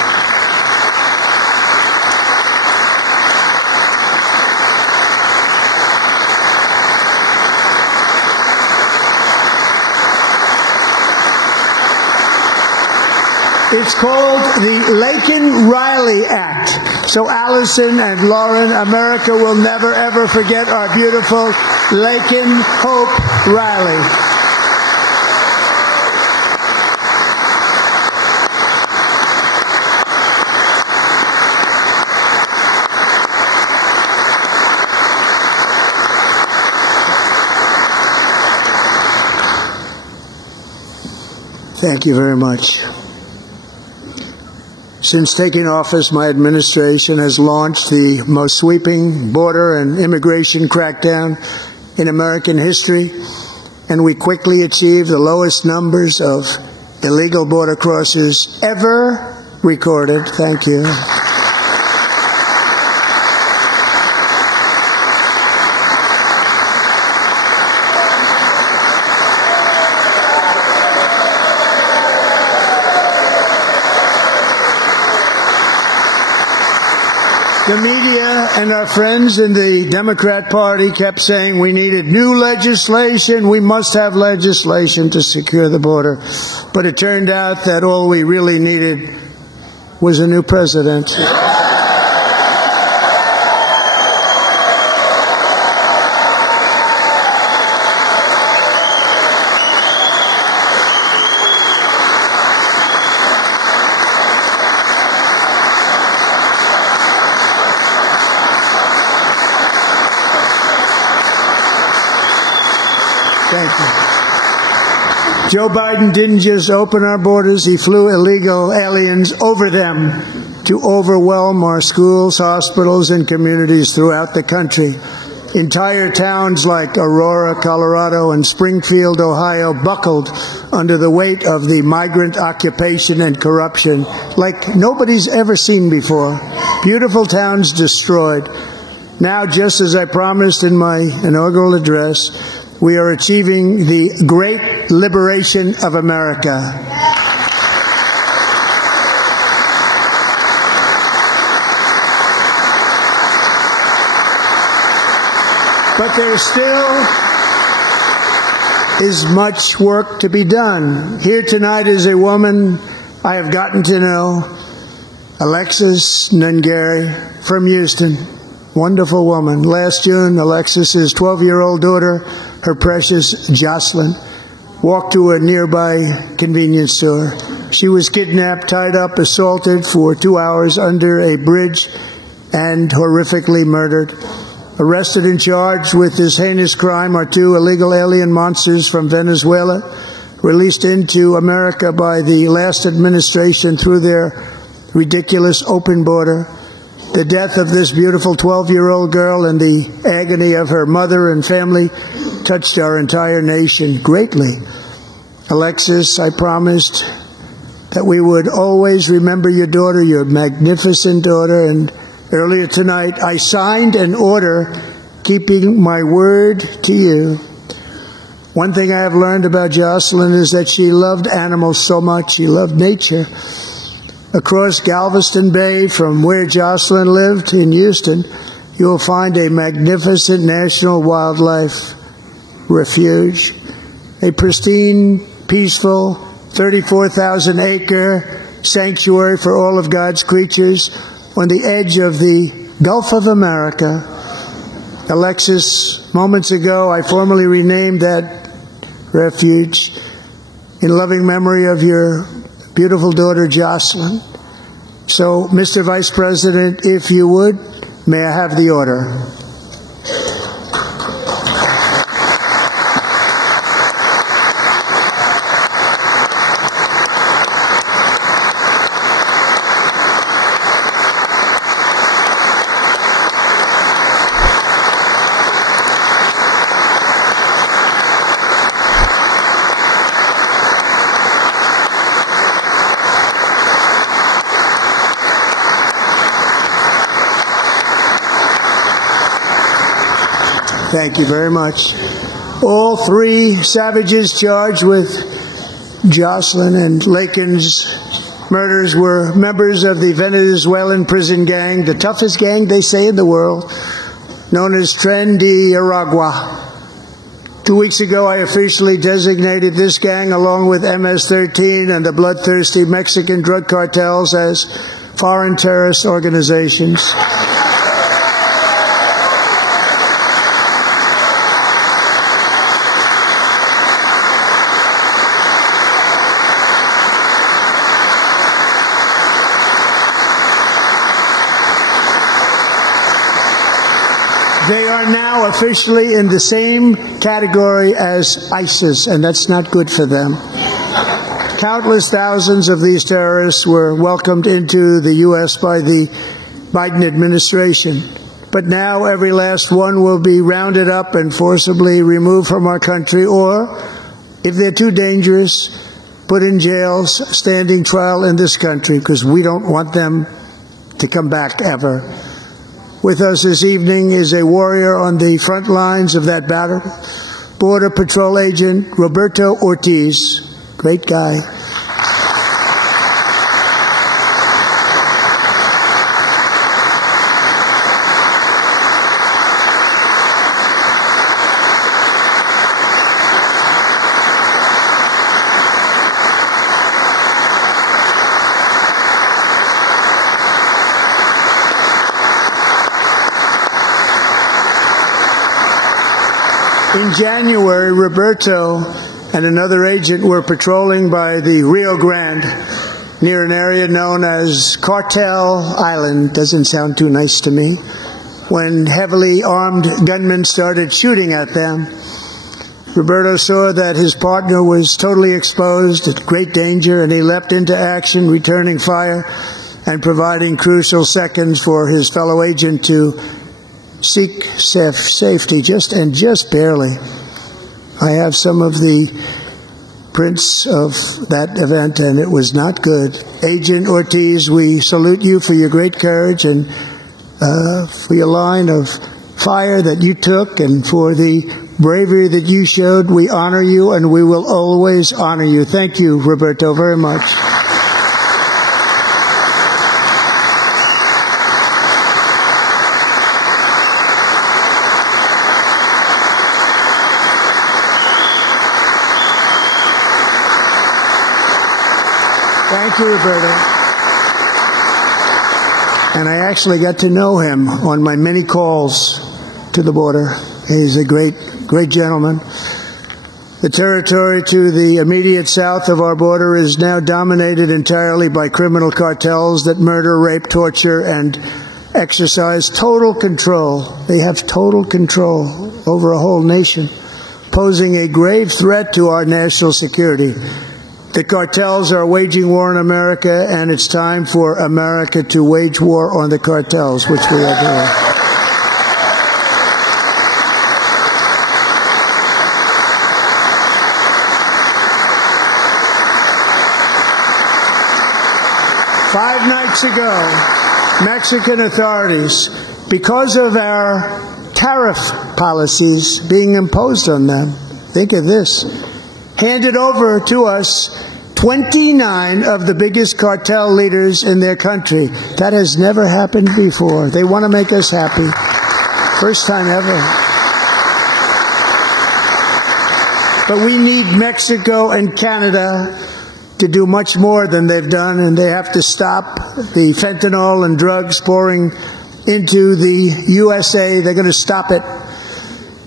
It's called the Laken-Riley Act. So Allison and Lauren, America will never, ever forget our beautiful Laken Hope Riley. Thank you very much. Since taking office, my administration has launched the most sweeping border and immigration crackdown in American history, and we quickly achieved the lowest numbers of illegal border crossers ever recorded. Thank you. The media and our friends in the Democrat Party kept saying we needed new legislation, we must have legislation to secure the border. But it turned out that all we really needed was a new president. Thank you. Joe Biden didn't just open our borders, he flew illegal aliens over them. to overwhelm our schools, hospitals, and communities throughout the country. Entire towns like Aurora, Colorado, and Springfield, Ohio, buckled under the weight of the migrant occupation and corruption like nobody's ever seen before. Beautiful towns destroyed. Now, just as I promised in my inaugural address, we are achieving the great liberation of America. But there still is much work to be done. Here tonight is a woman I have gotten to know, Alexis Nungary from Houston. Wonderful woman. Last June, Alexis's 12-year-old daughter, her precious Jocelyn, walked to a nearby convenience store. She was kidnapped, tied up, assaulted for 2 hours under a bridge, and horrifically murdered. Arrested and charged with this heinous crime are two illegal alien monsters from Venezuela, released into America by the last administration through their ridiculous open border. The death of this beautiful 12-year-old girl and the agony of her mother and family touched our entire nation greatly. Alexis, I promised that we would always remember your daughter, your magnificent daughter, and earlier tonight, I signed an order keeping my word to you. One thing I have learned about Jocelyn is that she loved animals so much. She loved nature. Across Galveston Bay, from where Jocelyn lived in Houston, you will find a magnificent national wildlife refuge, a pristine, peaceful, 34,000-acre sanctuary for all of God's creatures on the edge of the Gulf of America. Alexis, moments ago, I formally renamed that refuge in loving memory of your beautiful daughter, Jocelyn. So, Mr. Vice President, if you would, may I have the order? Thank you very much. All three savages charged with Jocelyn and Lakin's murders were members of the Venezuelan prison gang, the toughest gang, they say, in the world, known as Tren de Aragua. 2 weeks ago, I officially designated this gang, along with MS-13 and the bloodthirsty Mexican drug cartels, as foreign terrorist organizations. They are now officially in the same category as ISIS, and that's not good for them. Countless thousands of these terrorists were welcomed into the U.S. by the Biden administration. But now every last one will be rounded up and forcibly removed from our country, or, if they're too dangerous, put in jails, standing trial in this country, because we don't want them to come back ever. With us this evening is a warrior on the front lines of that battle, Border Patrol Agent Roberto Ortiz. Great guy. In January, Roberto and another agent were patrolling by the Rio Grande near an area known as Cartel Island. Doesn't sound too nice to me. When heavily armed gunmen started shooting at them, Roberto saw that his partner was totally exposed, at great danger, and he leapt into action, returning fire. and providing crucial seconds for his fellow agent to seek safety, just barely. I have some of the prints of that event, and it was not good. Agent Ortiz, we salute you for your great courage and for your line of fire that you took, and for the bravery that you showed. We honor you, and we will always honor you. Thank you, Roberto, very much. Thank you, Roberto. And I actually got to know him on my many calls to the border. He's a great gentleman. The territory to the immediate south of our border is now dominated entirely by criminal cartels that murder, rape, torture, and exercise total control. They have total control over a whole nation, posing a grave threat to our national security. The cartels are waging war in America, and it's time for America to wage war on the cartels, which we are doing. Five nights ago, Mexican authorities, because of our tariff policies being imposed on them, think of this, handed over to us 29 of the biggest cartel leaders in their country. That has never happened before. They want to make us happy. First time ever. But we need Mexico and Canada to do much more than they've done, and they have to stop the fentanyl and drugs pouring into the USA. They're going to stop it.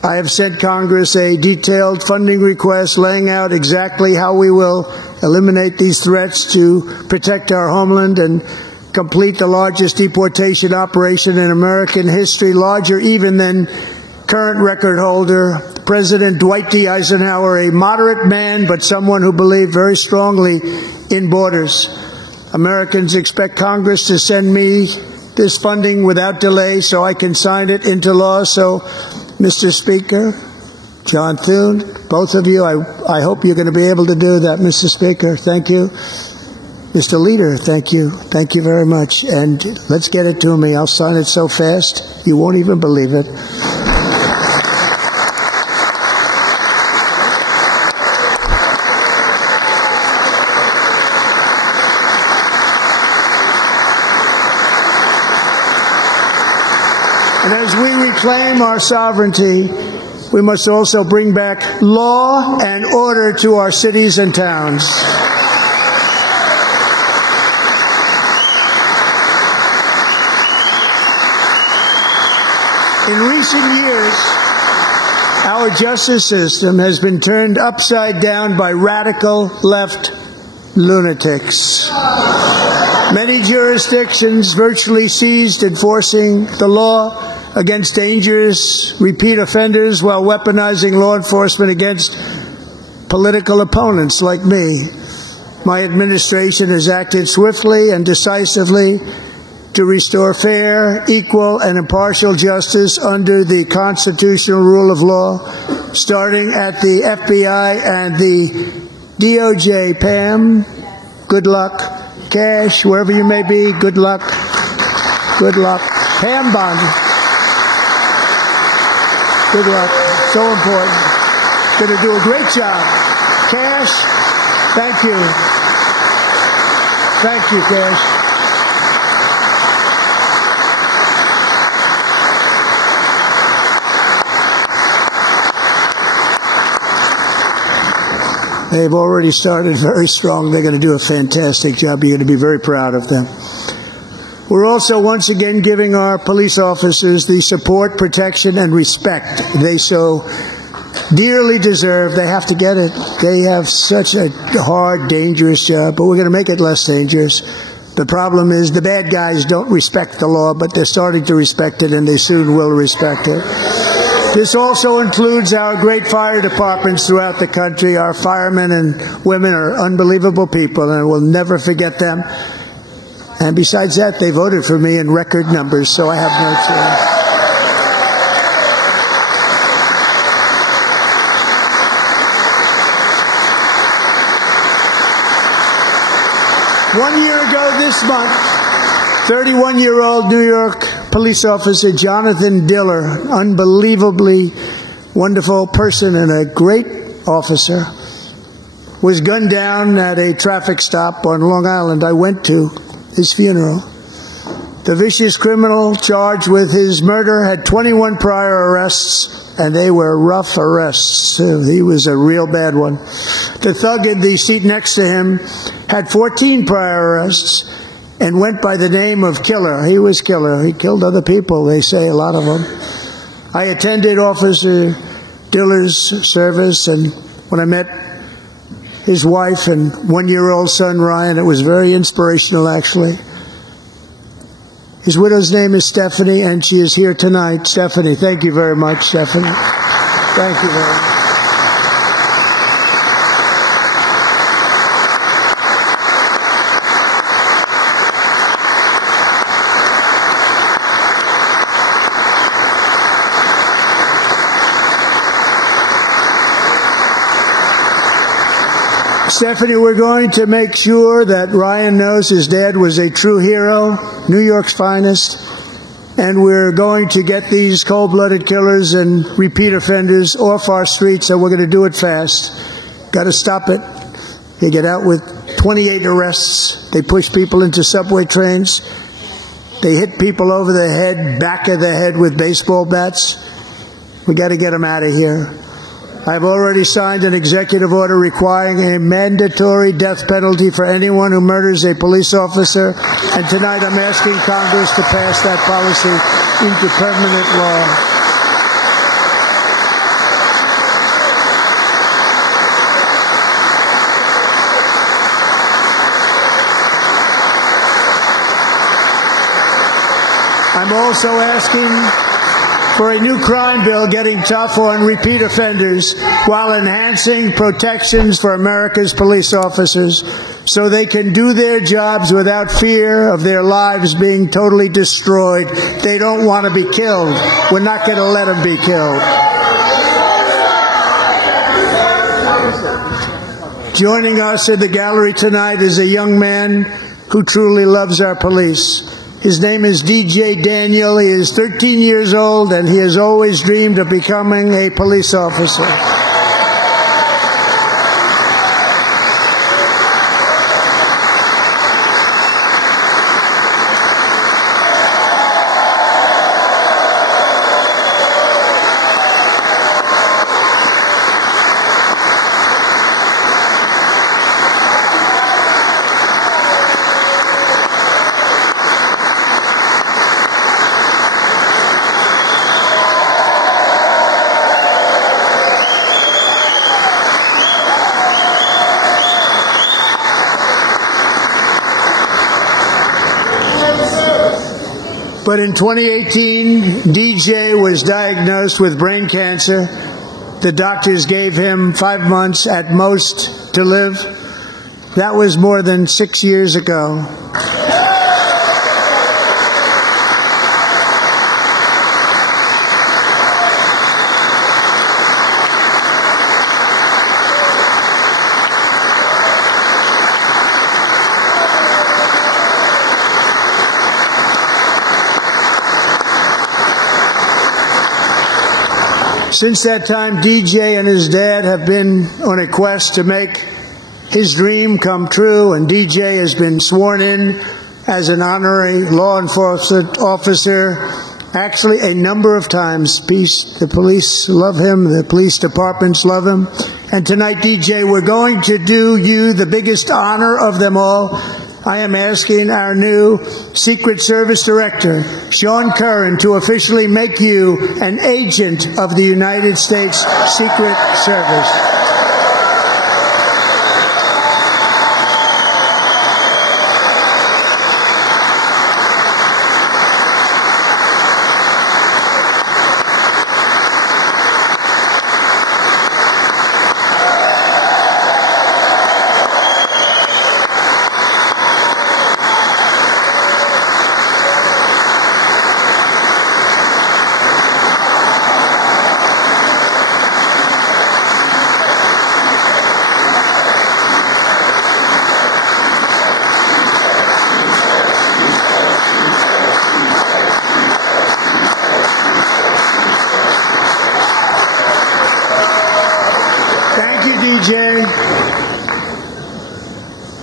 I have sent Congress a detailed funding request laying out exactly how we will eliminate these threats to protect our homeland and complete the largest deportation operation in American history, larger even than current record holder President Dwight D. Eisenhower, a moderate man but someone who believed very strongly in borders. Americans expect Congress to send me this funding without delay so I can sign it into law. So, Mr. Speaker, John Thune, both of you, I hope you're going to be able to do that. Mr. Speaker, thank you. Mr. Leader, thank you. Thank you very much. And let's get it to me. I'll sign it so fast, you won't even believe it. And as we reclaim our sovereignty, we must also bring back law and order to our cities and towns. In recent years, our justice system has been turned upside down by radical left lunatics. Many jurisdictions virtually ceased enforcing the law against dangerous repeat offenders while weaponizing law enforcement against political opponents like me. My administration has acted swiftly and decisively to restore fair, equal, and impartial justice under the constitutional rule of law, starting at the FBI and the DOJ. Pam, good luck. Cash, wherever you may be, good luck. Good luck. Pam Bondi. Good luck. So important. Going to do a great job. Cash, thank you. Thank you, Cash. They've already started very strong. They're going to do a fantastic job. You're going to be very proud of them. We're also once again giving our police officers the support, protection, and respect they so dearly deserve. They have to get it. They have such a hard, dangerous job, but we're going to make it less dangerous. The problem is the bad guys don't respect the law, but they're starting to respect it, and they soon will respect it. This also includes our great fire departments throughout the country. Our firemen and women are unbelievable people, and we'll never forget them. And besides that, they voted for me in record numbers, so I have no choice. One year ago this month, 31-year-old New York police officer Jonathan Diller, unbelievably wonderful person and a great officer, was gunned down at a traffic stop on Long Island. I went to his funeral. The vicious criminal charged with his murder had 21 prior arrests, and they were rough arrests, too. He was a real bad one. The thug in the seat next to him had 14 prior arrests and went by the name of Killer. He was Killer. He killed other people, they say, a lot of them. I attended Officer Diller's service, and when I met his wife and one-year-old son, Ryan, it was very inspirational, actually. His widow's name is Stephanie, and she is here tonight. Stephanie, thank you very much, Stephanie. Thank you very much. Stephanie, we're going to make sure that Ryan knows his dad was a true hero, New York's finest, and we're going to get these cold-blooded killers and repeat offenders off our streets, and we're going to do it fast. Got to stop it. They get out with 28 arrests. They push people into subway trains. They hit people over the head, back of the head with baseball bats. We got to get them out of here. I've already signed an executive order requiring a mandatory death penalty for anyone who murders a police officer, and tonight I'm asking Congress to pass that policy into permanent law. I'm also asking for a new crime bill getting tough on repeat offenders while enhancing protections for America's police officers so they can do their jobs without fear of their lives being totally destroyed. They don't want to be killed. We're not going to let them be killed. Joining us in the gallery tonight is a young man who truly loves our police. His name is DJ Daniel. He is 13 years old, and he has always dreamed of becoming a police officer. But in 2018, DJ was diagnosed with brain cancer. The doctors gave him 5 months at most to live. That was more than 6 years ago. Since that time, DJ and his dad have been on a quest to make his dream come true, and DJ has been sworn in as an honorary law enforcement officer, actually a number of times. The police love him, the police departments love him. And tonight, DJ, we're going to do you the biggest honor of them all. I am asking our new Secret Service Director, Sean Curran, to officially make you an agent of the United States Secret Service.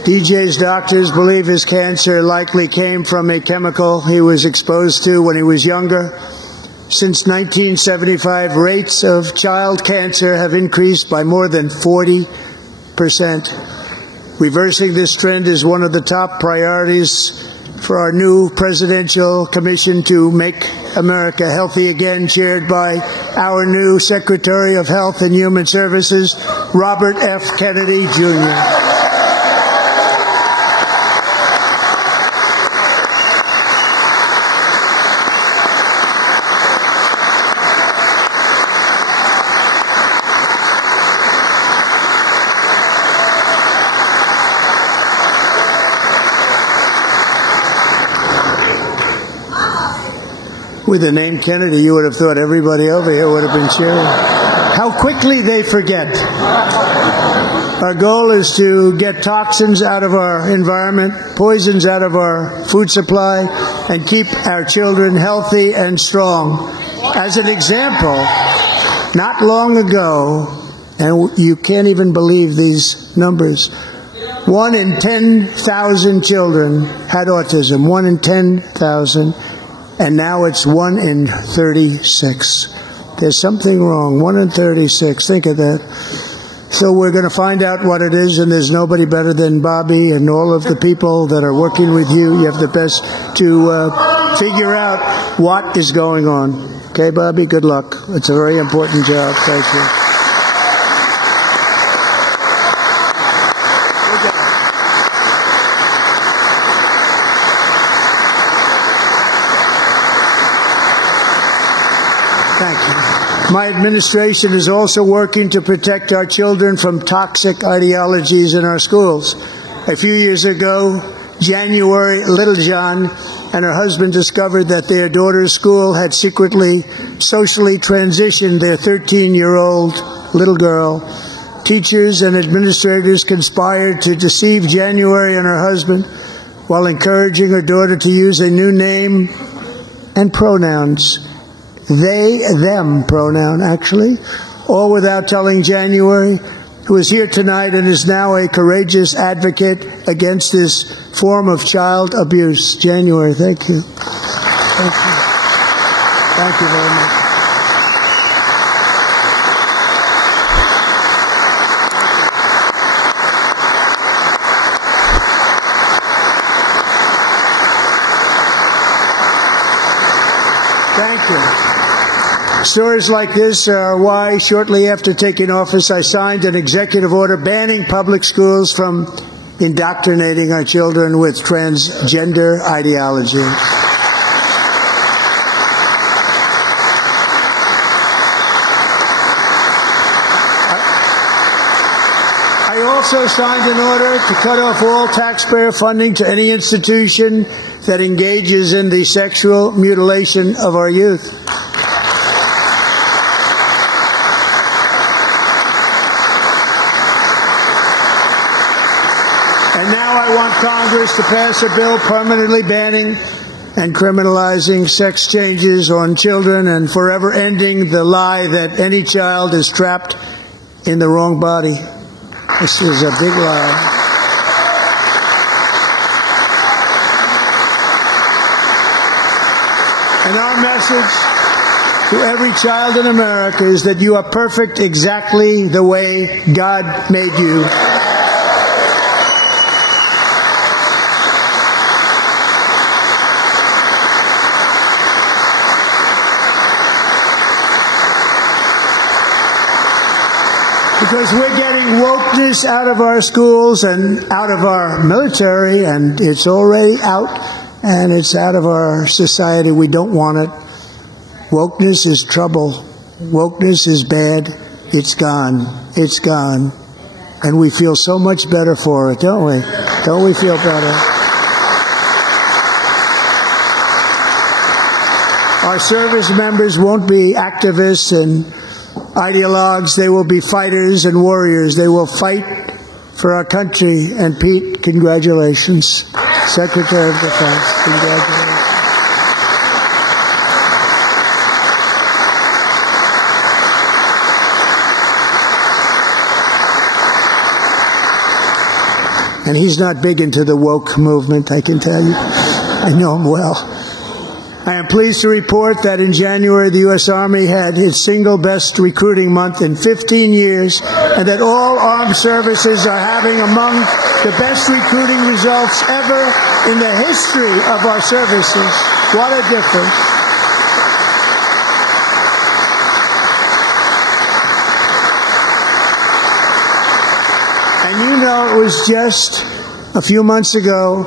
DJ's doctors believe his cancer likely came from a chemical he was exposed to when he was younger. Since 1975, rates of child cancer have increased by more than 40%. Reversing this trend is one of the top priorities for our new presidential commission to make America healthy again, chaired by our new Secretary of Health and Human Services, Robert F. Kennedy, Jr. With the name Kennedy, you would have thought everybody over here would have been cheering. How quickly they forget. Our goal is to get toxins out of our environment, poisons out of our food supply, and keep our children healthy and strong. As an example, not long ago, and you can't even believe these numbers, 1 in 10,000 children had autism, 1 in 10,000. And now it's 1 in 36. There's something wrong. 1 in 36. Think of that. So we're going to find out what it is, and there's nobody better than Bobby and all of the people that are working with you. You have the best to figure out what is going on. Okay, Bobby? Good luck. It's a very important job. Thank you. My administration is also working to protect our children from toxic ideologies in our schools. A few years ago, January, Little John and her husband discovered that their daughter's school had secretly socially transitioned their 13-year-old little girl. Teachers and administrators conspired to deceive January and her husband while encouraging her daughter to use a new name and pronouns. They, them pronoun, actually, all without telling January, who is here tonight and is now a courageous advocate against this form of child abuse. January, thank you. Thank you. Thank you very much. Thank you. Stories like this are why, shortly after taking office, I signed an executive order banning public schools from indoctrinating our children with transgender ideology. I also signed an order to cut off all taxpayer funding to any institution that engages in the sexual mutilation of our youth. Congress to pass a bill permanently banning and criminalizing sex changes on children and forever ending the lie that any child is trapped in the wrong body. This is a big lie. And our message to every child in America is that you are perfect exactly the way God made you. Because we're getting wokeness out of our schools and out of our military, and it's already out, and it's out of our society. We don't want it. Wokeness is trouble. Wokeness is bad. It's gone. It's gone. And we feel so much better for it, don't we? Don't we feel better? Our service members won't be activists and ideologues. They will be fighters and warriors. They will fight for our country. And Pete, congratulations. Secretary of Defense, congratulations. And he's not big into the woke movement, I can tell you. I know him well. I am pleased to report that in January, the U.S. Army had its single best recruiting month in 15 years, and that all armed services are having among the best recruiting results ever in the history of our services. What a difference. And you know, it was just a few months ago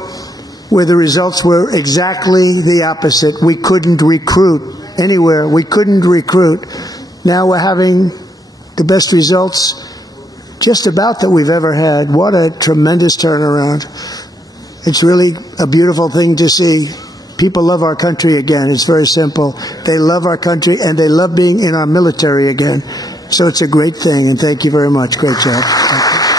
where the results were exactly the opposite. We couldn't recruit anywhere. We couldn't recruit. Now we're having the best results just about that we've ever had. What a tremendous turnaround. It's really a beautiful thing to see. People love our country again. It's very simple. They love our country, and they love being in our military again. So it's a great thing, and thank you very much. Great job. Thank you.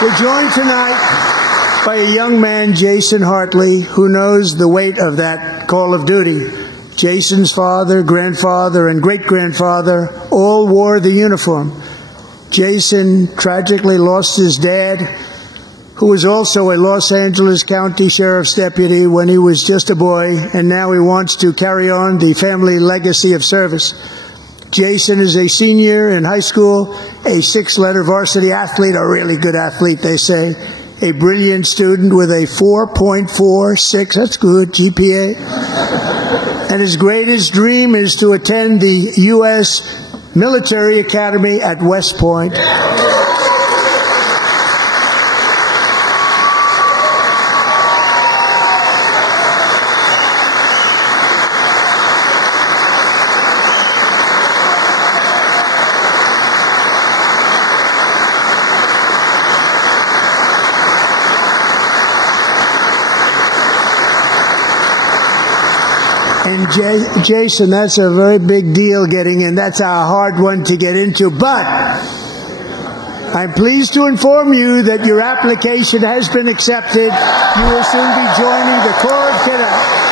We're joined tonight by a young man, Jason Hartley, who knows the weight of that call of duty. Jason's father, grandfather, and great-grandfather all wore the uniform. Jason tragically lost his dad, who was also a Los Angeles County Sheriff's deputy when he was just a boy, and now he wants to carry on the family legacy of service. Jason is a senior in high school, a 6-letter varsity athlete, a really good athlete, they say, a brilliant student with a 4.46, that's good, GPA. And his greatest dream is to attend the U.S. Military Academy at West Point. Jason, that's a very big deal getting in. That's a hard one to get into. But I'm pleased to inform you that your application has been accepted. You will soon be joining the Corps of Cadets.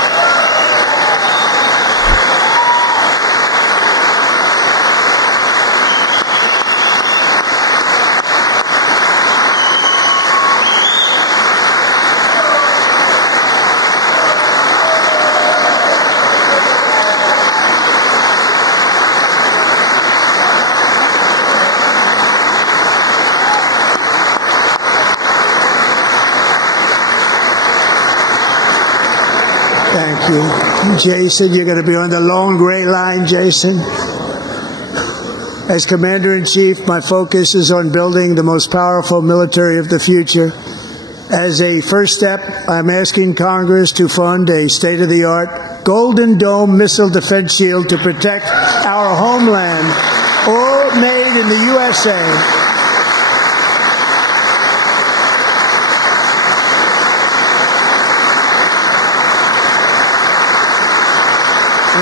Jason, you're going to be on the long gray line, Jason. As Commander-in-Chief, my focus is on building the most powerful military of the future. As a first step, I'm asking Congress to fund a state-of-the-art Golden Dome missile defense shield to protect our homeland, all made in the USA.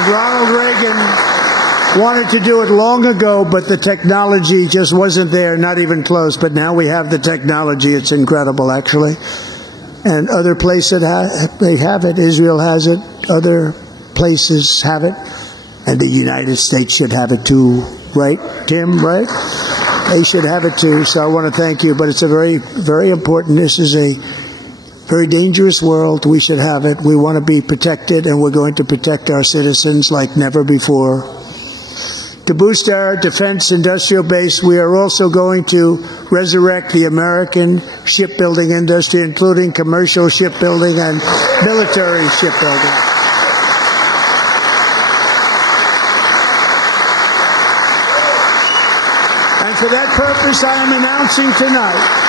Ronald Reagan wanted to do it long ago, but the technology just wasn't there, not even close. But now we have the technology. It's incredible, actually. And other places they have it. Israel has it. Other places have it. And the United States should have it too. Right, Tim? Right? They should have it too. So I want to thank you. But it's a very, very important. This is a very dangerous world. We should have it. We want to be protected, and we're going to protect our citizens like never before. To boost our defense industrial base, we are also going to resurrect the American shipbuilding industry, including commercial shipbuilding and military shipbuilding. And for that purpose, I am announcing tonight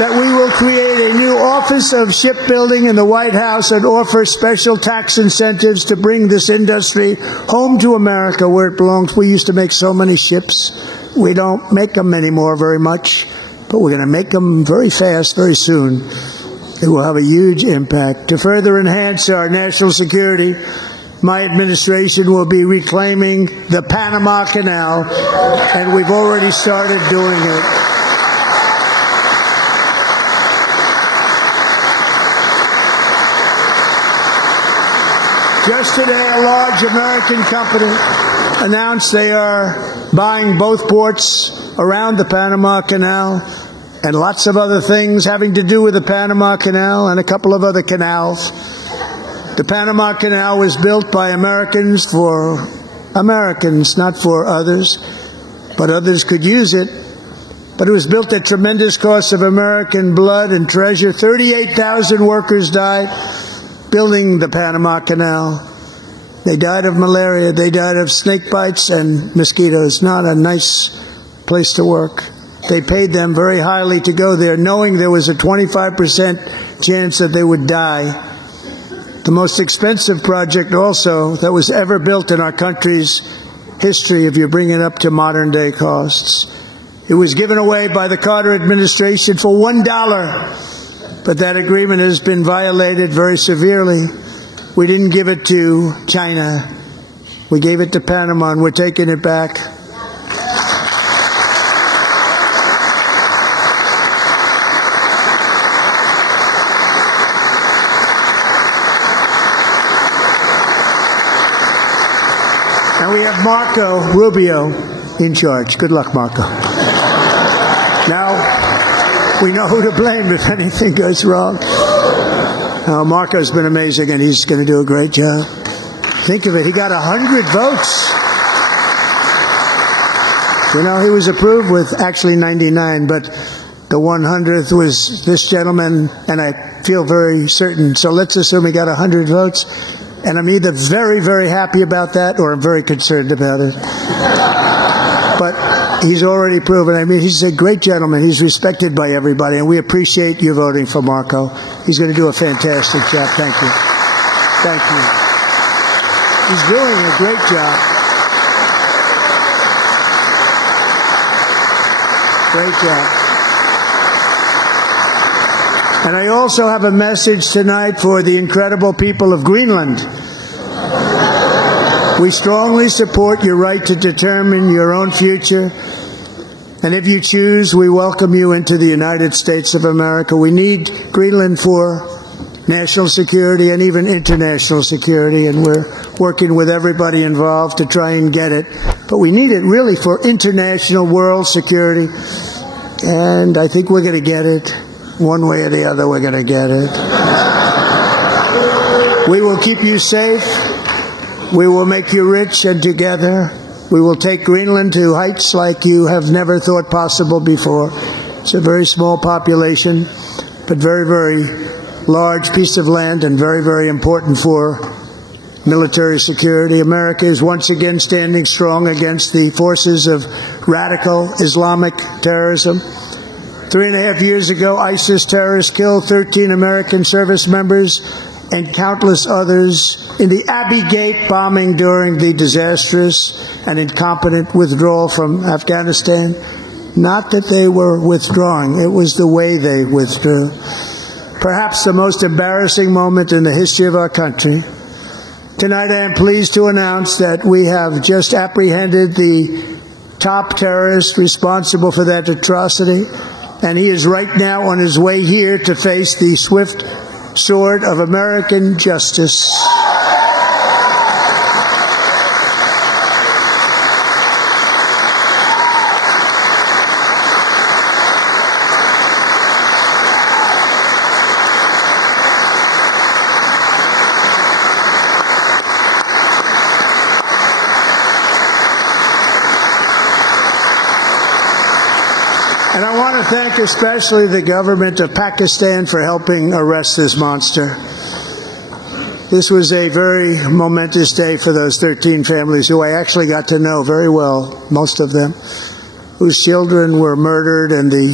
that we will create a new Office of Shipbuilding in the White House and offer special tax incentives to bring this industry home to America where it belongs. We used to make so many ships. We don't make them anymore very much, but we're going to make them very fast, very soon. It will have a huge impact. To further enhance our national security, my administration will be reclaiming the Panama Canal, and we've already started doing it. Just today, a large American company announced they are buying both ports around the Panama Canal and lots of other things having to do with the Panama Canal and a couple of other canals. The Panama Canal was built by Americans for Americans, not for others, but others could use it. But it was built at tremendous cost of American blood and treasure. 38,000 workers died building the Panama Canal. They died of malaria, they died of snake bites and mosquitoes. Not a nice place to work. They paid them very highly to go there, knowing there was a 25% chance that they would die. The most expensive project also that was ever built in our country's history, if you bring it up to modern day costs. It was given away by the Carter administration for $1. But that agreement has been violated very severely. We didn't give it to China. We gave it to Panama, and we're taking it back. And we have Marco Rubio in charge. Good luck, Marco. Now, we know who to blame if anything goes wrong. Marco's been amazing, and he's going to do a great job. Think of it. He got 100 votes. You know, he was approved with actually 99, but the 100th was this gentleman, and I feel very certain. So let's assume he got 100 votes, and I'm either very, very happy about that or I'm very concerned about it. But he's already proven. I mean, he's a great gentleman. He's respected by everybody, and we appreciate you voting for Marco. He's going to do a fantastic job. Thank you. Thank you. He's doing a great job. Great job. And I also have a message tonight for the incredible people of Greenland. We strongly support your right to determine your own future. And if you choose, we welcome you into the United States of America. We need Greenland for national security and even international security, and we're working with everybody involved to try and get it. But we need it really for international world security, and I think we're going to get it. One way or the other, we're going to get it. We will keep you safe. We will make you rich, and together we will take Greenland to heights like you have never thought possible before. It's a very small population, but very, very large piece of land and very, very important for military security. America is once again standing strong against the forces of radical Islamic terrorism. 3.5 years ago, ISIS terrorists killed 13 American service members and countless others in the Abbey Gate bombing during the disastrous and incompetent withdrawal from Afghanistan. Not that they were withdrawing, it was the way they withdrew. Perhaps the most embarrassing moment in the history of our country. Tonight I am pleased to announce that we have just apprehended the top terrorist responsible for that atrocity, and he is right now on his way here to face the swift sword of American justice. And I want to thank especially the government of Pakistan for helping arrest this monster. This was a very momentous day for those 13 families who I actually got to know very well, most of them, whose children were murdered, and the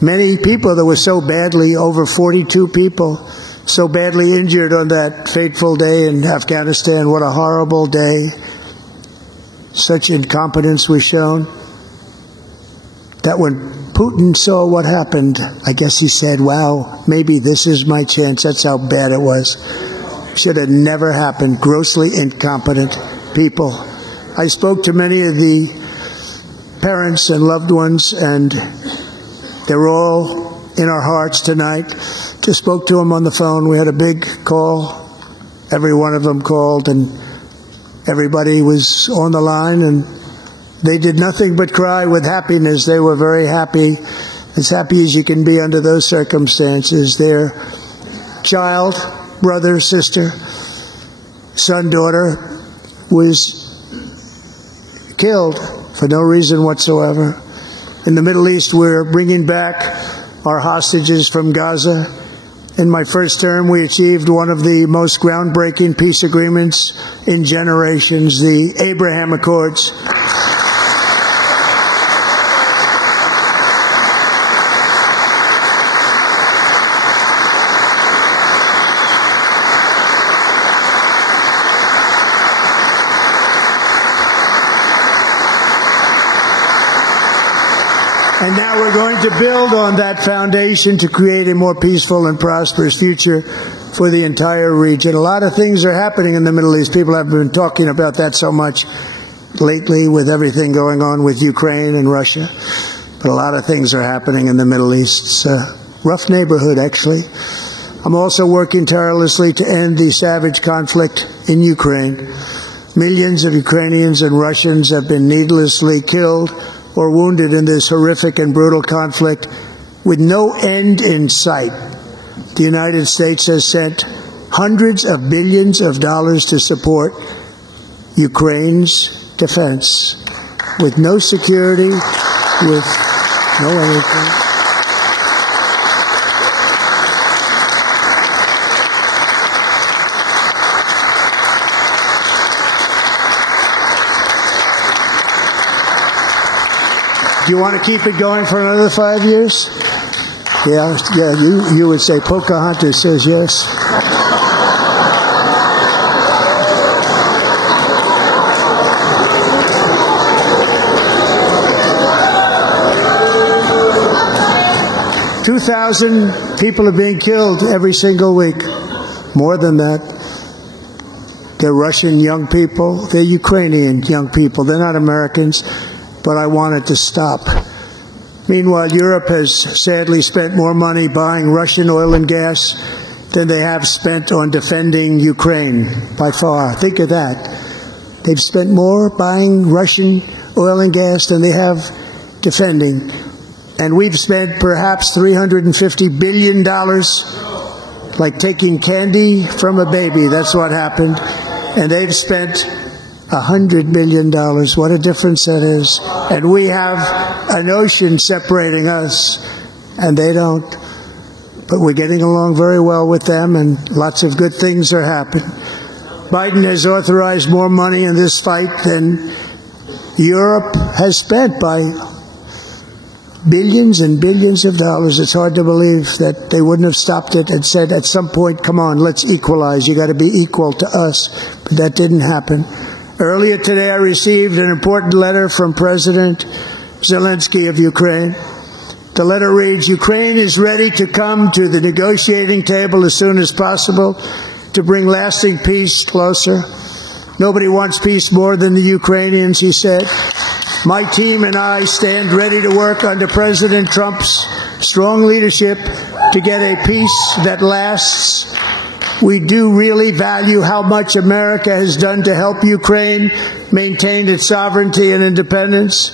many people that were so badly, over 42 people, so badly injured on that fateful day in Afghanistan. What a horrible day. Such incompetence was shown. That when Putin saw what happened, I guess he said, wow, maybe this is my chance. That's how bad it was. Should have never happened. Grossly incompetent people. I spoke to many of the parents and loved ones, and they're all in our hearts tonight. Just spoke to them on the phone. We had a big call every one of them called, and everybody was on the line, and they did nothing but cry with happiness. They were very happy, as happy as you can be under those circumstances. Their child, brother, sister, son, daughter was killed for no reason whatsoever. In the Middle East, we're bringing back our hostages from Gaza. In my first term, we achieved one of the most groundbreaking peace agreements in generations, the Abraham Accords. And now we're going to build on that foundation to create a more peaceful and prosperous future for the entire region. A lot of things are happening in the Middle East. People have been talking about that so much lately with everything going on with Ukraine and Russia. But a lot of things are happening in the Middle East. It's a rough neighborhood, actually. I'm also working tirelessly to end the savage conflict in Ukraine. Millions of Ukrainians and Russians have been needlessly killed or wounded in this horrific and brutal conflict with no end in sight. The United States has sent hundreds of billions of dollars to support Ukraine's defense with no security, with no anything. Do you want to keep it going for another 5 years? Yeah, you would say Pocahontas says yes. $2,000 people are being killed every single week. More than that. They're Russian young people. They're Ukrainian young people. They're not Americans. But I want it to stop. Meanwhile, Europe has sadly spent more money buying Russian oil and gas than they have spent on defending Ukraine, by far. Think of that. They've spent more buying Russian oil and gas than they have defending. And we've spent perhaps $350 billion, like taking candy from a baby. That's what happened. And they've spent $100 million. What a difference that is. And we have an ocean separating us, and they don't. But we're getting along very well with them, and lots of good things are happening. Biden has authorized more money in this fight than Europe has spent, by billions and billions of dollars. It's hard to believe that they wouldn't have stopped it and said at some point, come on, let's equalize. You got to be equal to us. But that didn't happen. Earlier today, I received an important letter from President Zelensky of Ukraine. The letter reads, Ukraine is ready to come to the negotiating table as soon as possible to bring lasting peace closer. Nobody wants peace more than the Ukrainians, he said. My team and I stand ready to work under President Trump's strong leadership to get a peace that lasts. We do really value how much America has done to help Ukraine maintain its sovereignty and independence.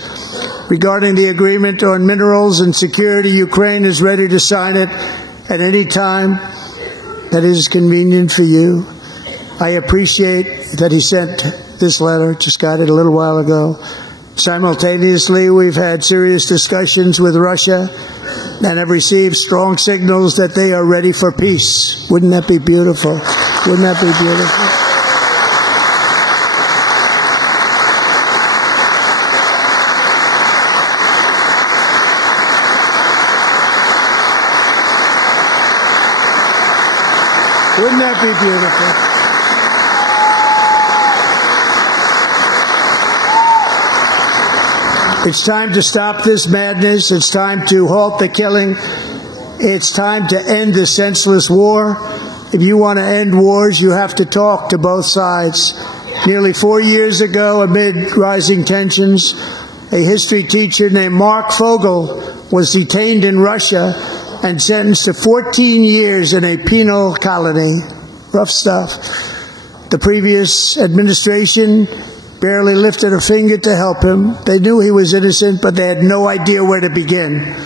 Regarding the agreement on minerals and security, Ukraine is ready to sign it at any time that is convenient for you. I appreciate that he sent this letter, just got it a little while ago. Simultaneously, we've had serious discussions with Russia and have received strong signals that they are ready for peace. Wouldn't that be beautiful? Wouldn't that be beautiful? Wouldn't that be beautiful? It's time to stop this madness. It's time to halt the killing. It's time to end the senseless war. If you want to end wars, you have to talk to both sides. Nearly 4 years ago, amid rising tensions, a history teacher named Mark Fogel was detained in Russia and sentenced to 14 years in a penal colony. Rough stuff. The previous administration barely lifted a finger to help him. They knew he was innocent, but they had no idea where to begin.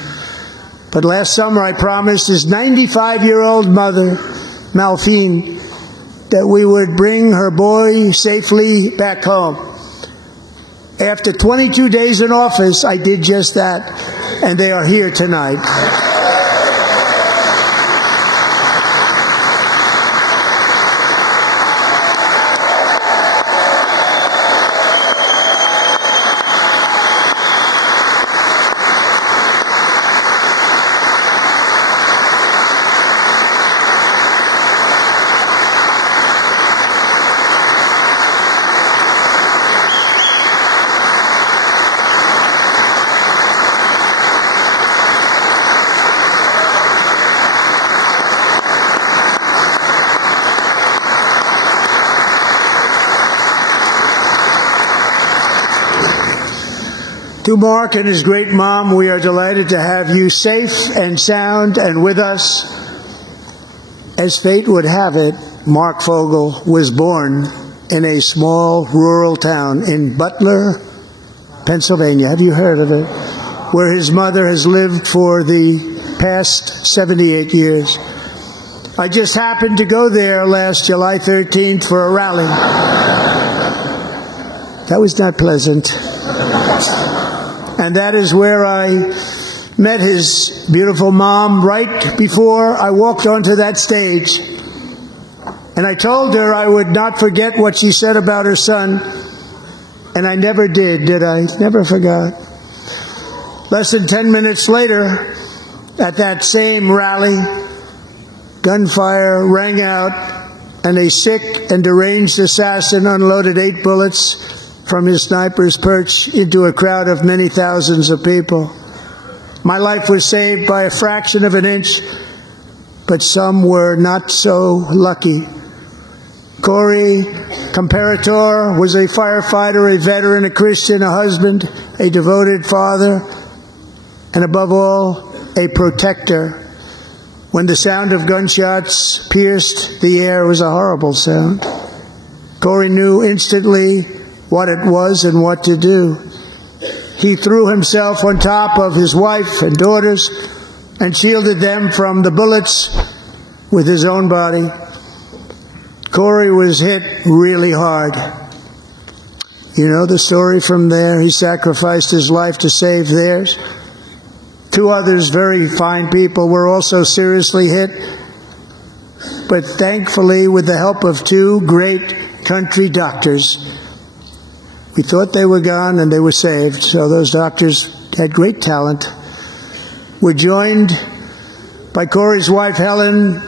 But last summer I promised his 95-year-old mother, Malphine, that we would bring her boy safely back home. After 22 days in office, I did just that, and they are here tonight. To Mark and his great mom, we are delighted to have you safe and sound and with us. As fate would have it, Mark Fogel was born in a small rural town in Butler, Pennsylvania. Have you heard of it? Where his mother has lived for the past 78 years. I just happened to go there last July 13th for a rally. That was not pleasant. And that is where I met his beautiful mom right before I walked onto that stage. And I told her I would not forget what she said about her son. And I never did I? Never forgot. Less than 10 minutes later, at that same rally, gunfire rang out, and a sick and deranged assassin unloaded 8 bullets from his sniper's perch into a crowd of many thousands of people. My life was saved by a fraction of an inch, but some were not so lucky. Corey Comparator was a firefighter, a veteran, a Christian, a husband, a devoted father, and above all, a protector. When the sound of gunshots pierced the air, it was a horrible sound. Corey knew instantly what it was and what to do. He threw himself on top of his wife and daughters and shielded them from the bullets with his own body. Corey was hit really hard. You know the story from there. He sacrificed his life to save theirs. 2 others, very fine people, were also seriously hit. But thankfully, with the help of 2 great country doctors, we thought they were gone and they were saved. So those doctors had great talent. We're joined by Corey's wife, Helen,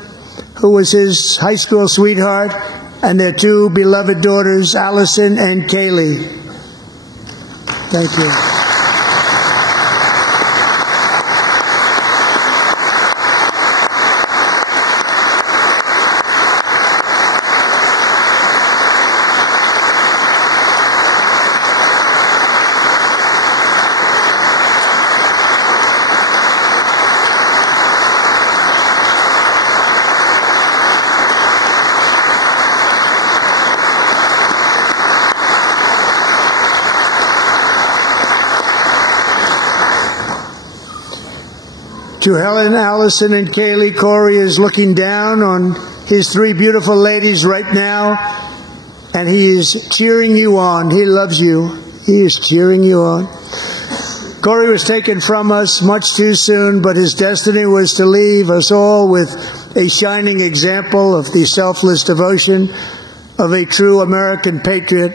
who was his high school sweetheart, and their 2 beloved daughters, Allison and Kaylee. Thank you. To Helen, Allison, and Kaylee, Corey is looking down on his 3 beautiful ladies right now, and he is cheering you on. He loves you. He is cheering you on. Corey was taken from us much too soon, but his destiny was to leave us all with a shining example of the selfless devotion of a true American patriot.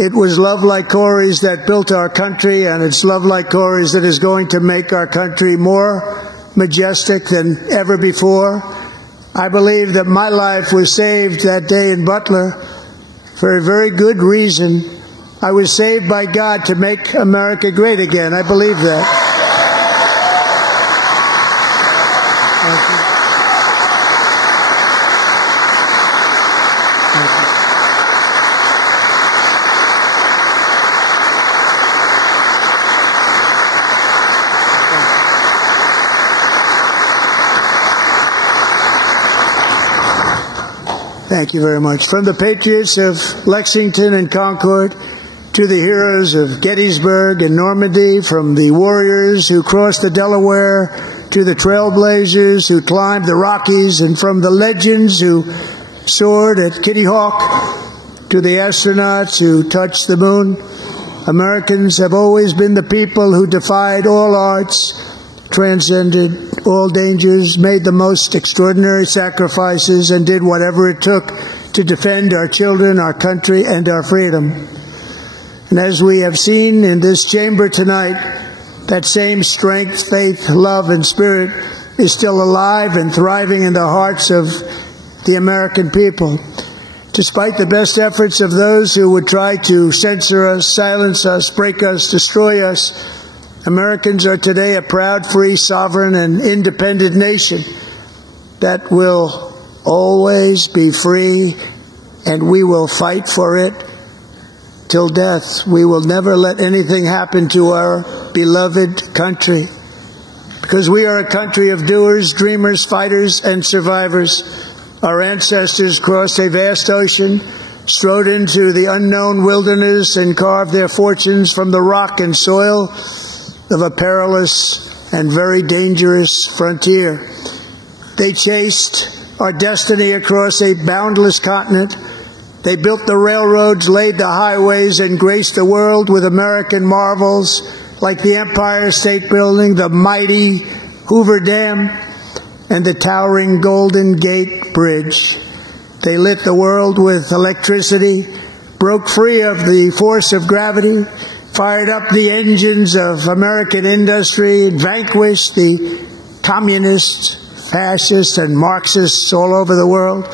It was love like Corey's that built our country, and it's love like Corey's that is going to make our country more majestic than ever before. I believe that my life was saved that day in Butler for a very good reason. I was saved by God to make America great again. I believe that. Thank you. Thank you. Thank you very much. From the patriots of Lexington and Concord to the heroes of Gettysburg and Normandy, from the warriors who crossed the Delaware to the trailblazers who climbed the Rockies, and from the legends who soared at Kitty Hawk to the astronauts who touched the moon, Americans have always been the people who defied all odds, transcended all dangers, made the most extraordinary sacrifices, and did whatever it took to defend our children, our country, and our freedom. And as we have seen in this chamber tonight, that same strength, faith, love, and spirit is still alive and thriving in the hearts of the American people. Despite the best efforts of those who would try to censor us, silence us, break us, destroy us, Americans are today a proud, free, sovereign, and independent nation that will always be free, and we will fight for it till death. We will never let anything happen to our beloved country, because we are a country of doers, dreamers, fighters, and survivors. Our ancestors crossed a vast ocean, strode into the unknown wilderness, and carved their fortunes from the rock and soil of a perilous and very dangerous frontier. They chased our destiny across a boundless continent. They built the railroads, laid the highways, and graced the world with American marvels like the Empire State Building, the mighty Hoover Dam, and the towering Golden Gate Bridge. They lit the world with electricity, broke free of the force of gravity, fired up the engines of American industry, vanquished the communists, fascists, and Marxists all over the world,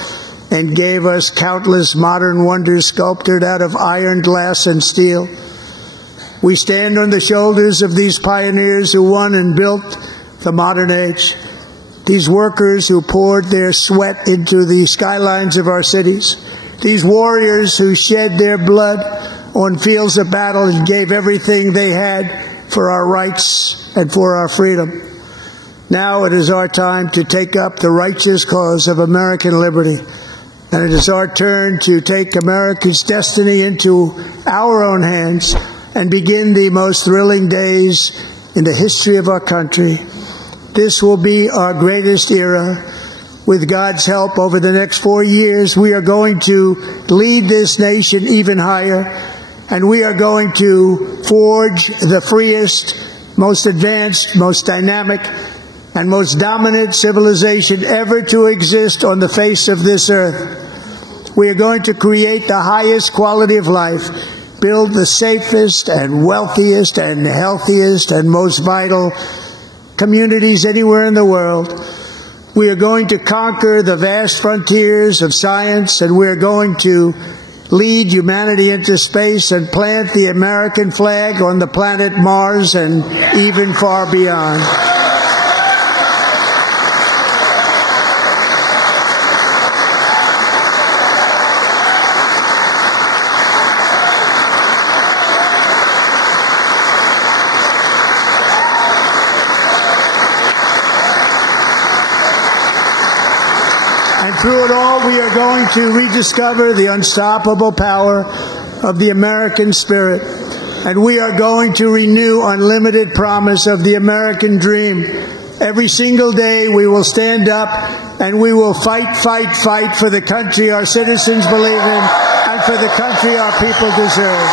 and gave us countless modern wonders sculptured out of iron, glass, and steel. We stand on the shoulders of these pioneers who won and built the modern age. These workers who poured their sweat into the skylines of our cities. These warriors who shed their blood on fields of battle and gave everything they had for our rights and for our freedom. Now it is our time to take up the righteous cause of American liberty. And it is our turn to take America's destiny into our own hands and begin the most thrilling days in the history of our country. This will be our greatest era. With God's help, over the next 4 years, we are going to lead this nation even higher, and we are going to forge the freest, most advanced, most dynamic, and most dominant civilization ever to exist on the face of this earth. We are going to create the highest quality of life, build the safest and wealthiest and healthiest and most vital communities anywhere in the world. We are going to conquer the vast frontiers of science, and we are going to lead humanity into space and plant the American flag on the planet Mars and even far beyond. Through it all, we are going to rediscover the unstoppable power of the American spirit. And we are going to renew unlimited promise of the American dream. Every single day we will stand up and we will fight, fight, fight for the country our citizens believe in and for the country our people deserve.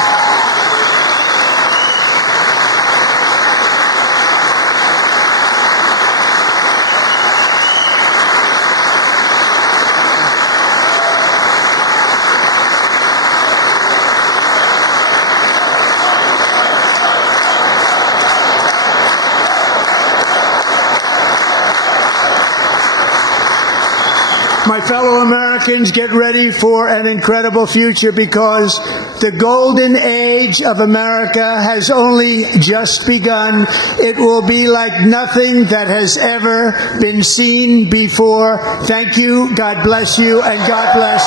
My fellow Americans, get ready for an incredible future, because the golden age of America has only just begun. It will be like nothing that has ever been seen before. Thank you, God bless you, and God bless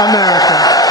America.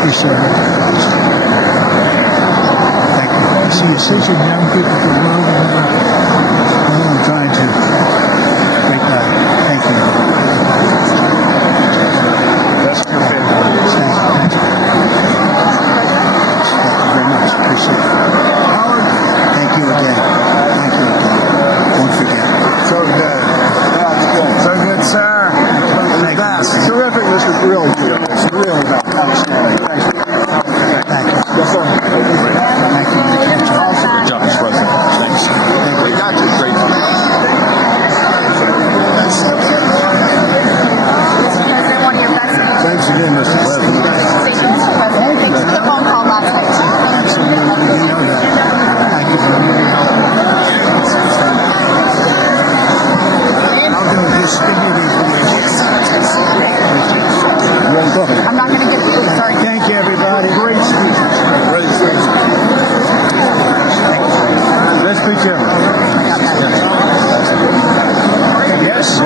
Appreciate it. Thank you. I see you're teaching young people the world of America. I'm trying to. Great guy. Thank you. That's your favorite. Thank you very much. Appreciate it. Howard, thank you again. Thank you again. Won't forget. So good. So good, sir. Thank you. Terrific. This is really good. It's really outstanding. Thank you. Thank you. Yes, sir. Thank you. Good job, Mr. President. Thanks. We got you. Great. Thanks again, Mr. President. The phone call last night. I'm not going to get the sorry. Thank you, everybody. Great speech. Great speech. Let's be careful. Yes.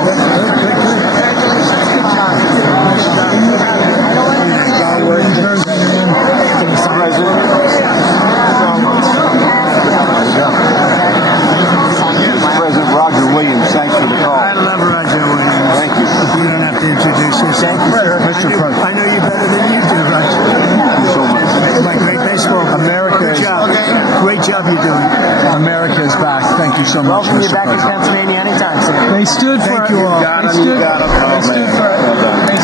President Roger Williams, thanks for the call. I love Roger Williams. Thank you. You don't have to introduce yourself. Mr. President. I know you better than you do, Roger. Thank you so much. My great baseball. America Good is- job. Great job you're doing. America is back. Thank you so much, Welcome you Mr. back to President. Pennsylvania anytime, sir. They stood for. Thank you all. They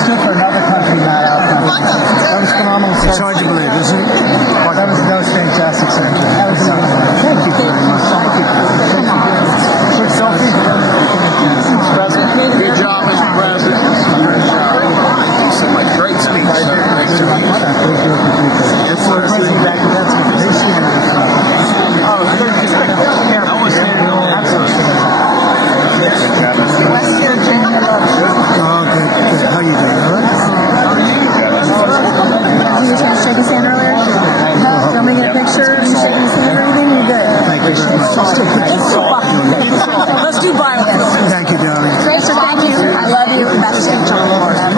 stood for another country, not our country. That was phenomenal. It's hard to believe, isn't it? That was fantastic, sir. That was Thank you very much. Thank you. quick selfie. Good job, Mr. President. Great speech. Thanks to you. It's the president back to Pennsylvania. Oh, that was absolutely. West Virginia. Oh, good. Good. How you doing? All right? Did you guys shake his hand earlier? No? You want me to get a picture of you shaking his hand or anything? You're good. Thank you very much. Let's do biofilm. Thank you, darling. Sir, thank you. I love you. Best speech on the Lord ever. It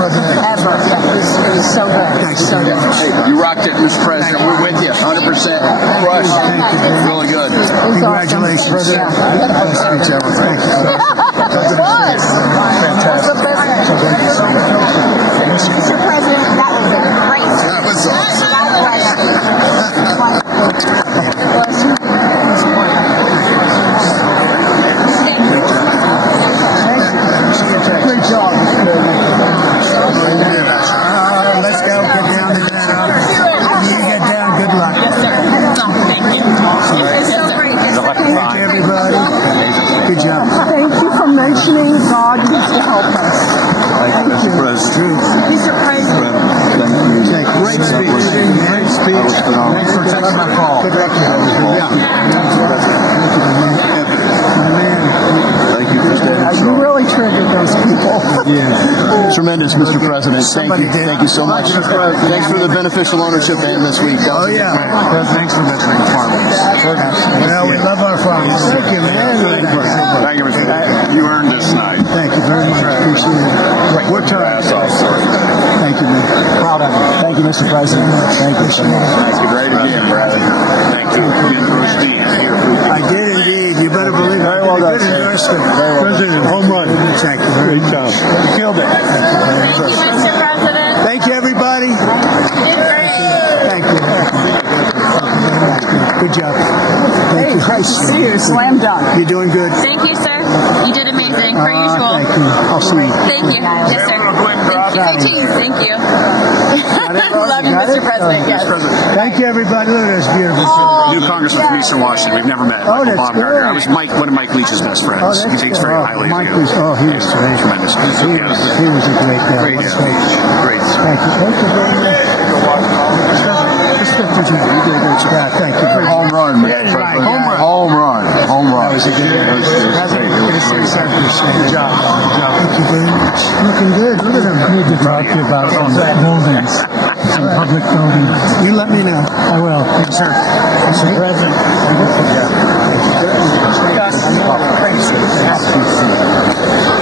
was so good. Thanks So so good. much. You rocked it, Mr. President. We're with you 100%. Crushed. Thank you. Really good. Congratulations. Yeah. Best speech ever. Thank you. It was. Fantastic. Mr. President, that was great. That was awesome. Great job. Let's go. Get down to that. You get down. Good luck. Thank you, everybody. Good job. Thank you for mentioning God needs to help us. Thank you, Mr. President. Mr. President. Thank you. Great speech. Great speech. Thanks for taking my call. Good luck. Yeah. Thank you for standing You strong. really triggered those people. Yeah. Tremendous, Mr. President. Thank you. Thank you so much. Thanks for the beneficial ownership and this week. Oh, yeah. Thanks for mentoring farmers. Well, we love our farmers. Thank you, man. Thank you, Mr. President. You earned this night. Thank you very much. Appreciate it. We're tired. Thank you, man. Proud of you. Thank you, Mr. President. Thank you so much. Thank you. Great again, Brad. Thank you. I did indeed. You better believe it. Very well done, Good sir. endorsement. Very well done. President, home run. Thank you. Great job. You killed it. Mr. President. Thank you, everybody. Thank you. Good job. Thank you. Great to see you. Slam dunk. You're doing good. Thank you, sir. You did amazing, per usual. Thank you. I'll see you. Thank you. Yes, sir. Thank you. Love you, Mr. President. Yes. Thank you, everybody. Look at this beautiful New congressman from Eastern Washington. We've never met. Oh, Michael that's Baumgartner. good. I was one of Mike Leach's best friends. Oh, that's He takes very highly Mike of you. was, he was great. Tremendous. He was a great guy. Great, What a yeah. great. Great. Thank you. Thank you very much. Just 50 you did a great job. Thank you very much. Home run. Home run. Home run. Home run. That was a good one. Good job. Thank you very much. Looking good. Look at him. I need to talk to you about some buildings, some public buildings. You let me know. I will. Yes, sir. Mr. President. Thank you.